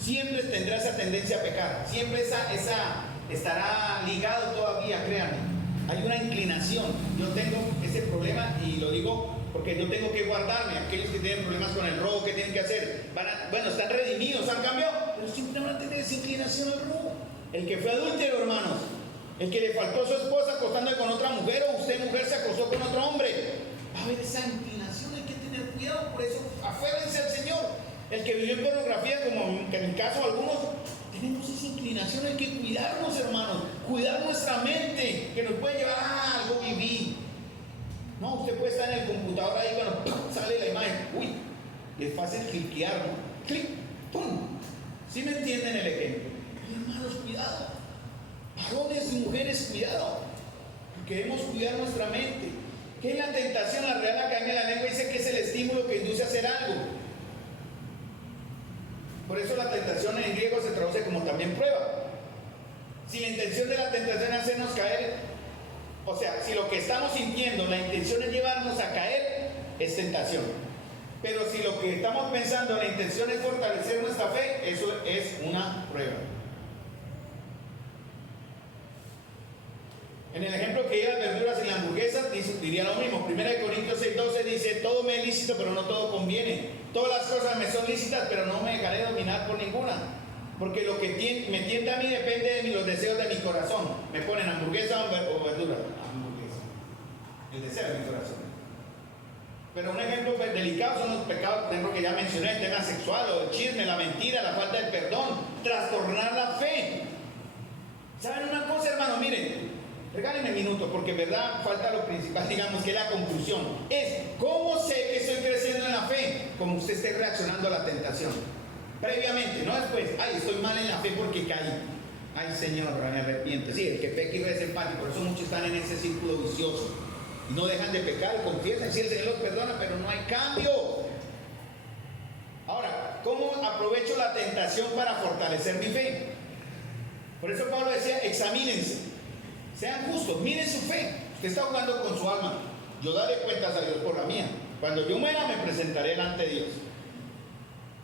siempre tendrá esa tendencia a pecar. Siempre esa estará ligado todavía, créanme. Hay una inclinación. Yo tengo ese problema y lo digo porque yo tengo que guardarme. Aquellos que tienen problemas con el robo, ¿qué tienen que hacer? Están redimidos, han cambiado, pero siempre van a tener esa inclinación al robo. El que fue adúltero, hermanos, el que le faltó a su esposa acostándose con otra mujer, o usted mujer se acostó con otro hombre, va a haber esa inclinación, hay que tener cuidado. Por eso aférrense al Señor. El que vivió en pornografía, como en mi caso algunos, tenemos esa inclinación, hay que cuidarnos, hermanos, cuidar nuestra mente, que nos puede llevar a algo viví. No, usted puede estar en el computador ahí cuando ¡pum! Sale la imagen, y es fácil cliquear, ¿no? Clic, ¡pum! ¿Sí me entienden el ejemplo? Hermanos, cuidado. Varones y mujeres, cuidado. Porque debemos cuidar nuestra mente. ¿Qué es la tentación? La Real Academia de la Lengua dice que es el estímulo que induce a hacer algo. Por eso la tentación en griego se traduce como también prueba. Si la intención de la tentación es hacernos caer, o sea, si lo que estamos sintiendo, la intención es llevarnos a caer, es tentación. Pero si lo que estamos pensando, la intención es fortalecer nuestra fe, eso es una prueba. En el ejemplo que lleva verduras en la hamburguesa, diría lo mismo. 1 Corintios 6:12 dice, todo me es lícito, pero no todo conviene. Todas las cosas me son lícitas, pero no me dejaré dominar por ninguna. Porque lo que me tienta a mí depende de los deseos de mi corazón. Me ponen hamburguesa o verdura. Hamburguesa. El deseo de mi corazón. Pero un ejemplo delicado son los pecados, por ejemplo, que ya mencioné, el tema sexual, o el chisme, la mentira, la falta de perdón, trastornar la fe. ¿Saben una cosa, hermano? Miren, regálenme un minuto, porque en verdad falta lo principal, digamos, que es la conclusión. Es, ¿cómo sé que estoy creciendo en la fe? Como usted esté reaccionando a la tentación. Previamente, no después. Ay, estoy mal en la fe porque caí. Ay, Señor, me arrepiento. Sí, el que peca y reza en paz, por eso muchos están en ese círculo vicioso. Y no dejan de pecar, confiesan, sí, el Señor los perdona, pero no hay cambio. Ahora, ¿cómo aprovecho la tentación para fortalecer mi fe? Por eso Pablo decía, examínense, sean justos, miren su fe. Usted está jugando con su alma. Yo daré cuentas a Dios por la mía. Cuando yo muera me presentaré delante de Dios.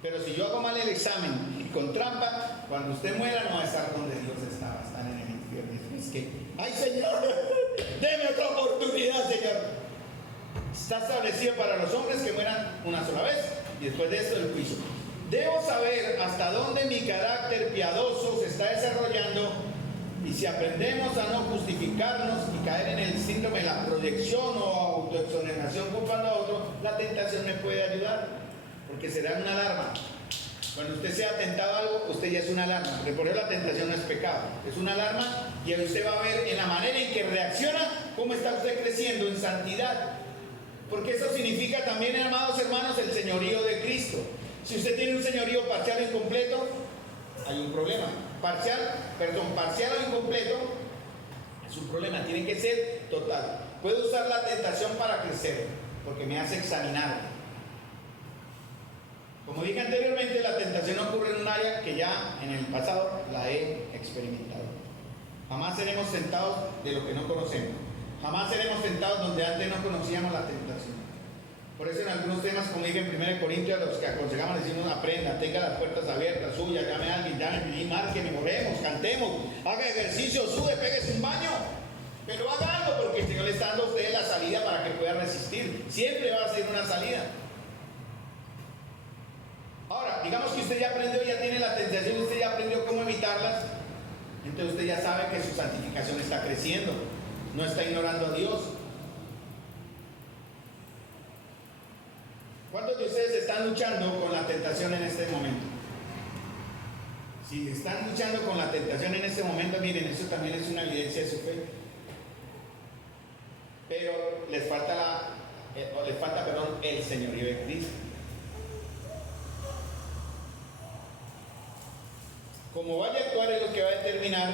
Pero si yo hago mal el examen y con trampa, cuando usted muera no va a estar donde Dios está, va a estar en el infierno. Es que, ay Señor, deme otra oportunidad, Señor. Está establecido para los hombres que mueran una sola vez y después de esto el juicio. Debo saber hasta dónde mi carácter piadoso se está desarrollando, y si aprendemos a no justificarnos y caer en el síndrome de la proyección o autoexoneración culpando a otro, la tentación me puede ayudar, porque será una alarma. Cuando usted sea tentado a algo, usted ya es una alarma, porque por eso la tentación no es pecado, es una alarma, y usted va a ver en la manera en que reacciona cómo está usted creciendo en santidad. Porque eso significa también, amados hermanos, el señorío de Cristo. Si usted tiene un señorío parcial o incompleto, hay un problema. Parcial o incompleto, es un problema, tiene que ser total. Puedo usar la tentación para crecer, porque me hace examinar. Como dije anteriormente, la tentación ocurre en un área que ya en el pasado la he experimentado. Jamás seremos tentados de lo que no conocemos. Jamás seremos tentados donde antes no conocíamos la tentación. Por eso en algunos temas, como dije en 1 Corintios, a los que aconsejamos decimos: aprenda, tenga las puertas abiertas suyas, llame a alguien, llame, márqueme, moremos, cantemos, haga ejercicio, sube, péguese un baño. Pero haga algo, porque el Señor le está dando a usted la salida para que pueda resistir. Siempre va a ser una salida. Ahora, digamos que usted ya aprendió, ya tiene la tentación, usted ya aprendió cómo evitarlas. Entonces usted ya sabe que su santificación está creciendo, no está ignorando a Dios. ¿Cuántos de ustedes están luchando con la tentación en este momento? Si están luchando con la tentación en este momento, miren, eso también es una evidencia de su fe. Pero les falta el señorío de Cristo. Como vaya a actuar es lo que va a determinar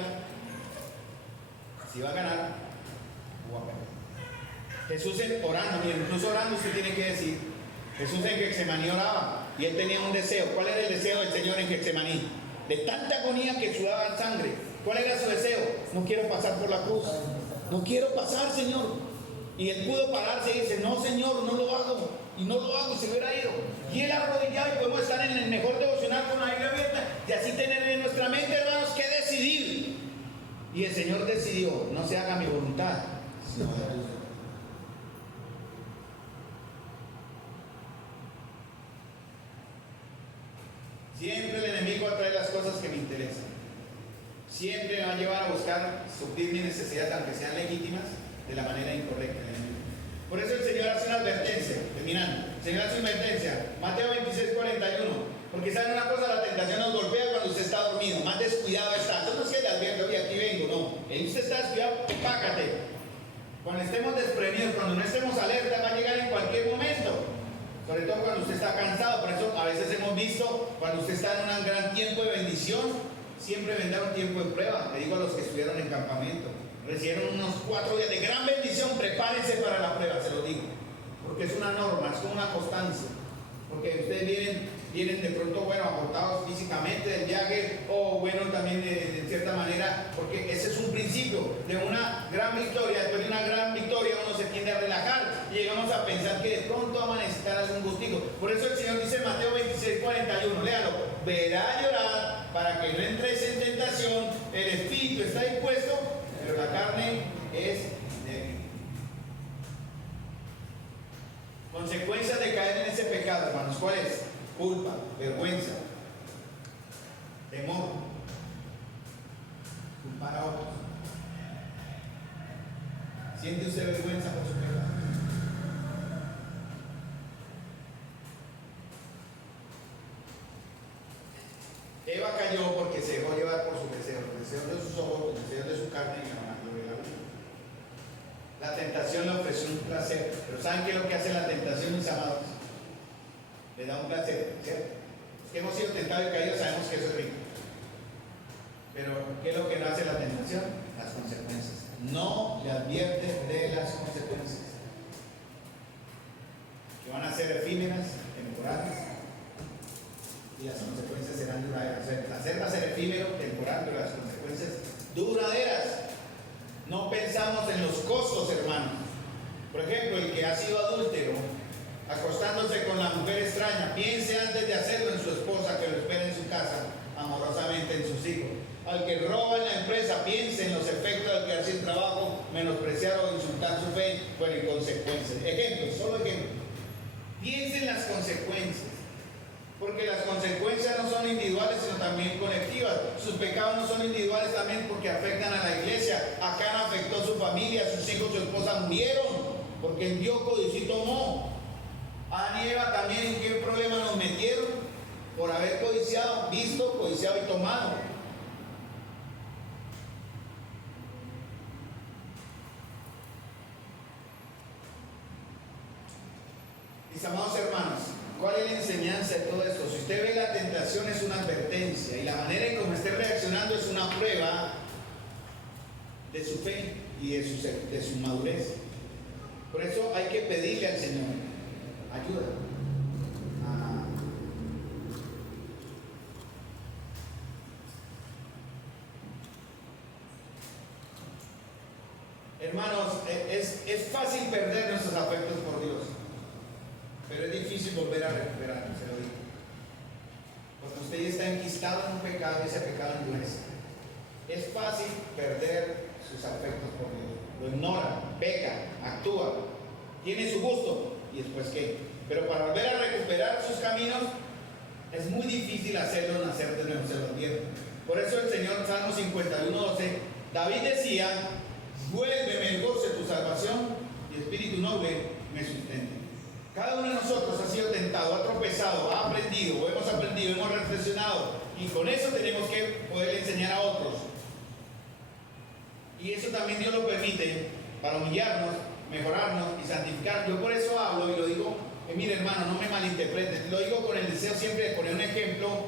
si va a ganar o va a perder. Jesús orando, miren, incluso orando usted tiene que decir. Jesús en Getsemaní oraba y él tenía un deseo. ¿Cuál era el deseo del Señor en Getsemaní? De tanta agonía que sudaba sangre. ¿Cuál era su deseo? No quiero pasar por la cruz. No quiero pasar, Señor. Y él pudo pararse y dice: no, Señor, no lo hago. Y no lo hago, y se hubiera ido. Y él arrodillado, y podemos estar en el mejor devocional con la Biblia abierta y así tener en nuestra mente, hermanos, que decidir. Y el Señor decidió: no se haga mi voluntad, sino la tuya. Siempre el enemigo atrae las cosas que me interesan. Siempre me va a llevar a buscar suplir mi necesidad, aunque sean legítimas, de la manera incorrecta. Por eso el Señor hace una advertencia, terminando. El Señor hace una advertencia, Mateo 26:41. Porque saben una cosa, la tentación nos golpea cuando usted está dormido. Más descuidado está. Eso no es que le advierto: oye, aquí vengo, no. Usted está descuidado, págate. Cuando estemos desprevenidos, cuando no estemos alerta, va a llegar en cualquier momento. Sobre todo cuando usted está cansado. Por eso a veces hemos visto, cuando usted está en un gran tiempo de bendición, siempre vendrá un tiempo de prueba. Le digo a los que estuvieron en campamento, recibieron unos 4 días de gran bendición, prepárense para la prueba, se lo digo. Porque es una norma, es como una constancia. Porque ustedes vienen de pronto, bueno, agotados físicamente del viaje, o bueno, también de cierta manera, porque ese es un principio de una gran victoria. Después de una gran victoria uno se tiende a relajar y llegamos a pensar que de pronto vamos a necesitar algún gustico. Por eso el Señor dice en Mateo 26:41, léalo: verá llorar para que no entréis en tentación, el espíritu está dispuesto, pero la carne es débil. Consecuencias de caer en ese pecado, hermanos, ¿cuál es? Culpa, vergüenza, temor, culpar a otros. ¿Siente usted vergüenza por su pecado? Eva cayó porque se dejó llevar por su deseo, el deseo de sus ojos, el deseo de su carne y la mano de la vida. La tentación le ofreció un placer, pero ¿saben qué es lo que hace la tentación, mis amados? Le da un placer, ¿cierto? Los que hemos sido tentados y caídos sabemos que eso es rico. Pero ¿qué es lo que no hace la tentación? Las consecuencias. No le advierte de las consecuencias, que van a ser efímeras, temporales, y las consecuencias serán duraderas. O sea, el placer va a ser efímero, temporal, pero las consecuencias consecuencias duraderas. No pensamos en los costos, hermanos. Por ejemplo, el que ha sido adúltero, acostándose con la mujer extraña, piense antes de hacerlo en su esposa que lo espera en su casa, amorosamente en sus hijos. Al que roba en la empresa, piense en los efectos del que hace el trabajo, menospreciar o insultar su fe, con consecuencias. Ejemplos, solo ejemplos. Piense en las consecuencias, porque las consecuencias no son individuales, sino también colectivas. Sus pecados no son individuales también porque afectan a la iglesia. Acán afectó a su familia, sus hijos, su esposa murieron, porque el Dios codició y tomó. Adán y Eva también, ¿en qué problema nos metieron? Por haber codiciado, visto, codiciado y tomado. Mis amados hermanos, ¿cuál es la enseñanza de todo esto? Si usted ve la tentación, es una advertencia, y la manera en cómo esté reaccionando es una prueba de su fe y de su madurez. Por eso hay que pedirle al Señor ayuda. Hermanos, es fácil perder nuestros afectos por Dios, pero es difícil volver a recuperarnos, se lo digo. Porque usted ya está enquistado en un pecado y ese pecado endurece. Es fácil perder sus afectos por Dios. Lo ignora, peca, actúa, tiene su gusto y después ¿qué? Pero para volver a recuperar sus caminos es muy difícil hacerlo nacer de nuevo, se lo advierto. Por eso el Señor, Salmo 51:12, David decía: vuélveme el gozo de tu salvación y espíritu noble me sustente. Cada uno de nosotros ha sido tentado, ha tropezado, ha aprendido, o hemos aprendido, hemos reflexionado, y con eso tenemos que poder enseñar a otros. Y eso también Dios lo permite para humillarnos, mejorarnos y santificar. Yo por eso hablo y lo digo, mire hermano, no me malinterpreten, lo digo con el deseo siempre de poner un ejemplo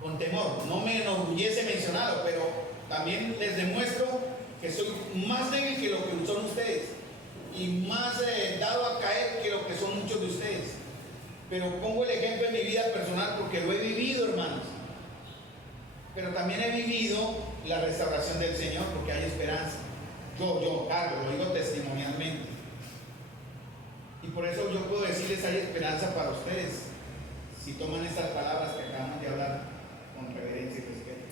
con temor. No me enorgullece mencionarlo, pero también les demuestro que soy más débil que lo que son ustedes y más dado a caer que lo que son muchos de ustedes. Pero pongo el ejemplo en mi vida personal porque lo he vivido, hermanos. Pero también he vivido la restauración del Señor porque hay esperanza. Yo, Carlos, lo digo testimonialmente. Y por eso yo puedo decirles, hay esperanza para ustedes si toman estas palabras que acabamos de hablar con reverencia y respeto.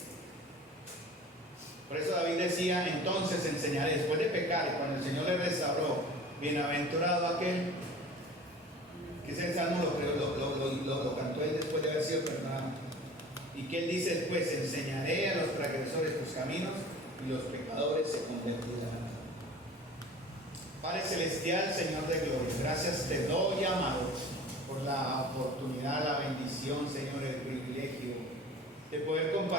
Por eso David decía: entonces enseñaré, después de pecar, y cuando el Señor le restauró, bienaventurado aquel, que ese salmo lo cantó él después de haber sido perdonado. Y que él dice después: enseñaré a los transgresores tus caminos y los pecadores se convertirán. Padre celestial, Señor de gloria, gracias te doy, amado, por la oportunidad, la bendición, Señor, el privilegio de poder compartir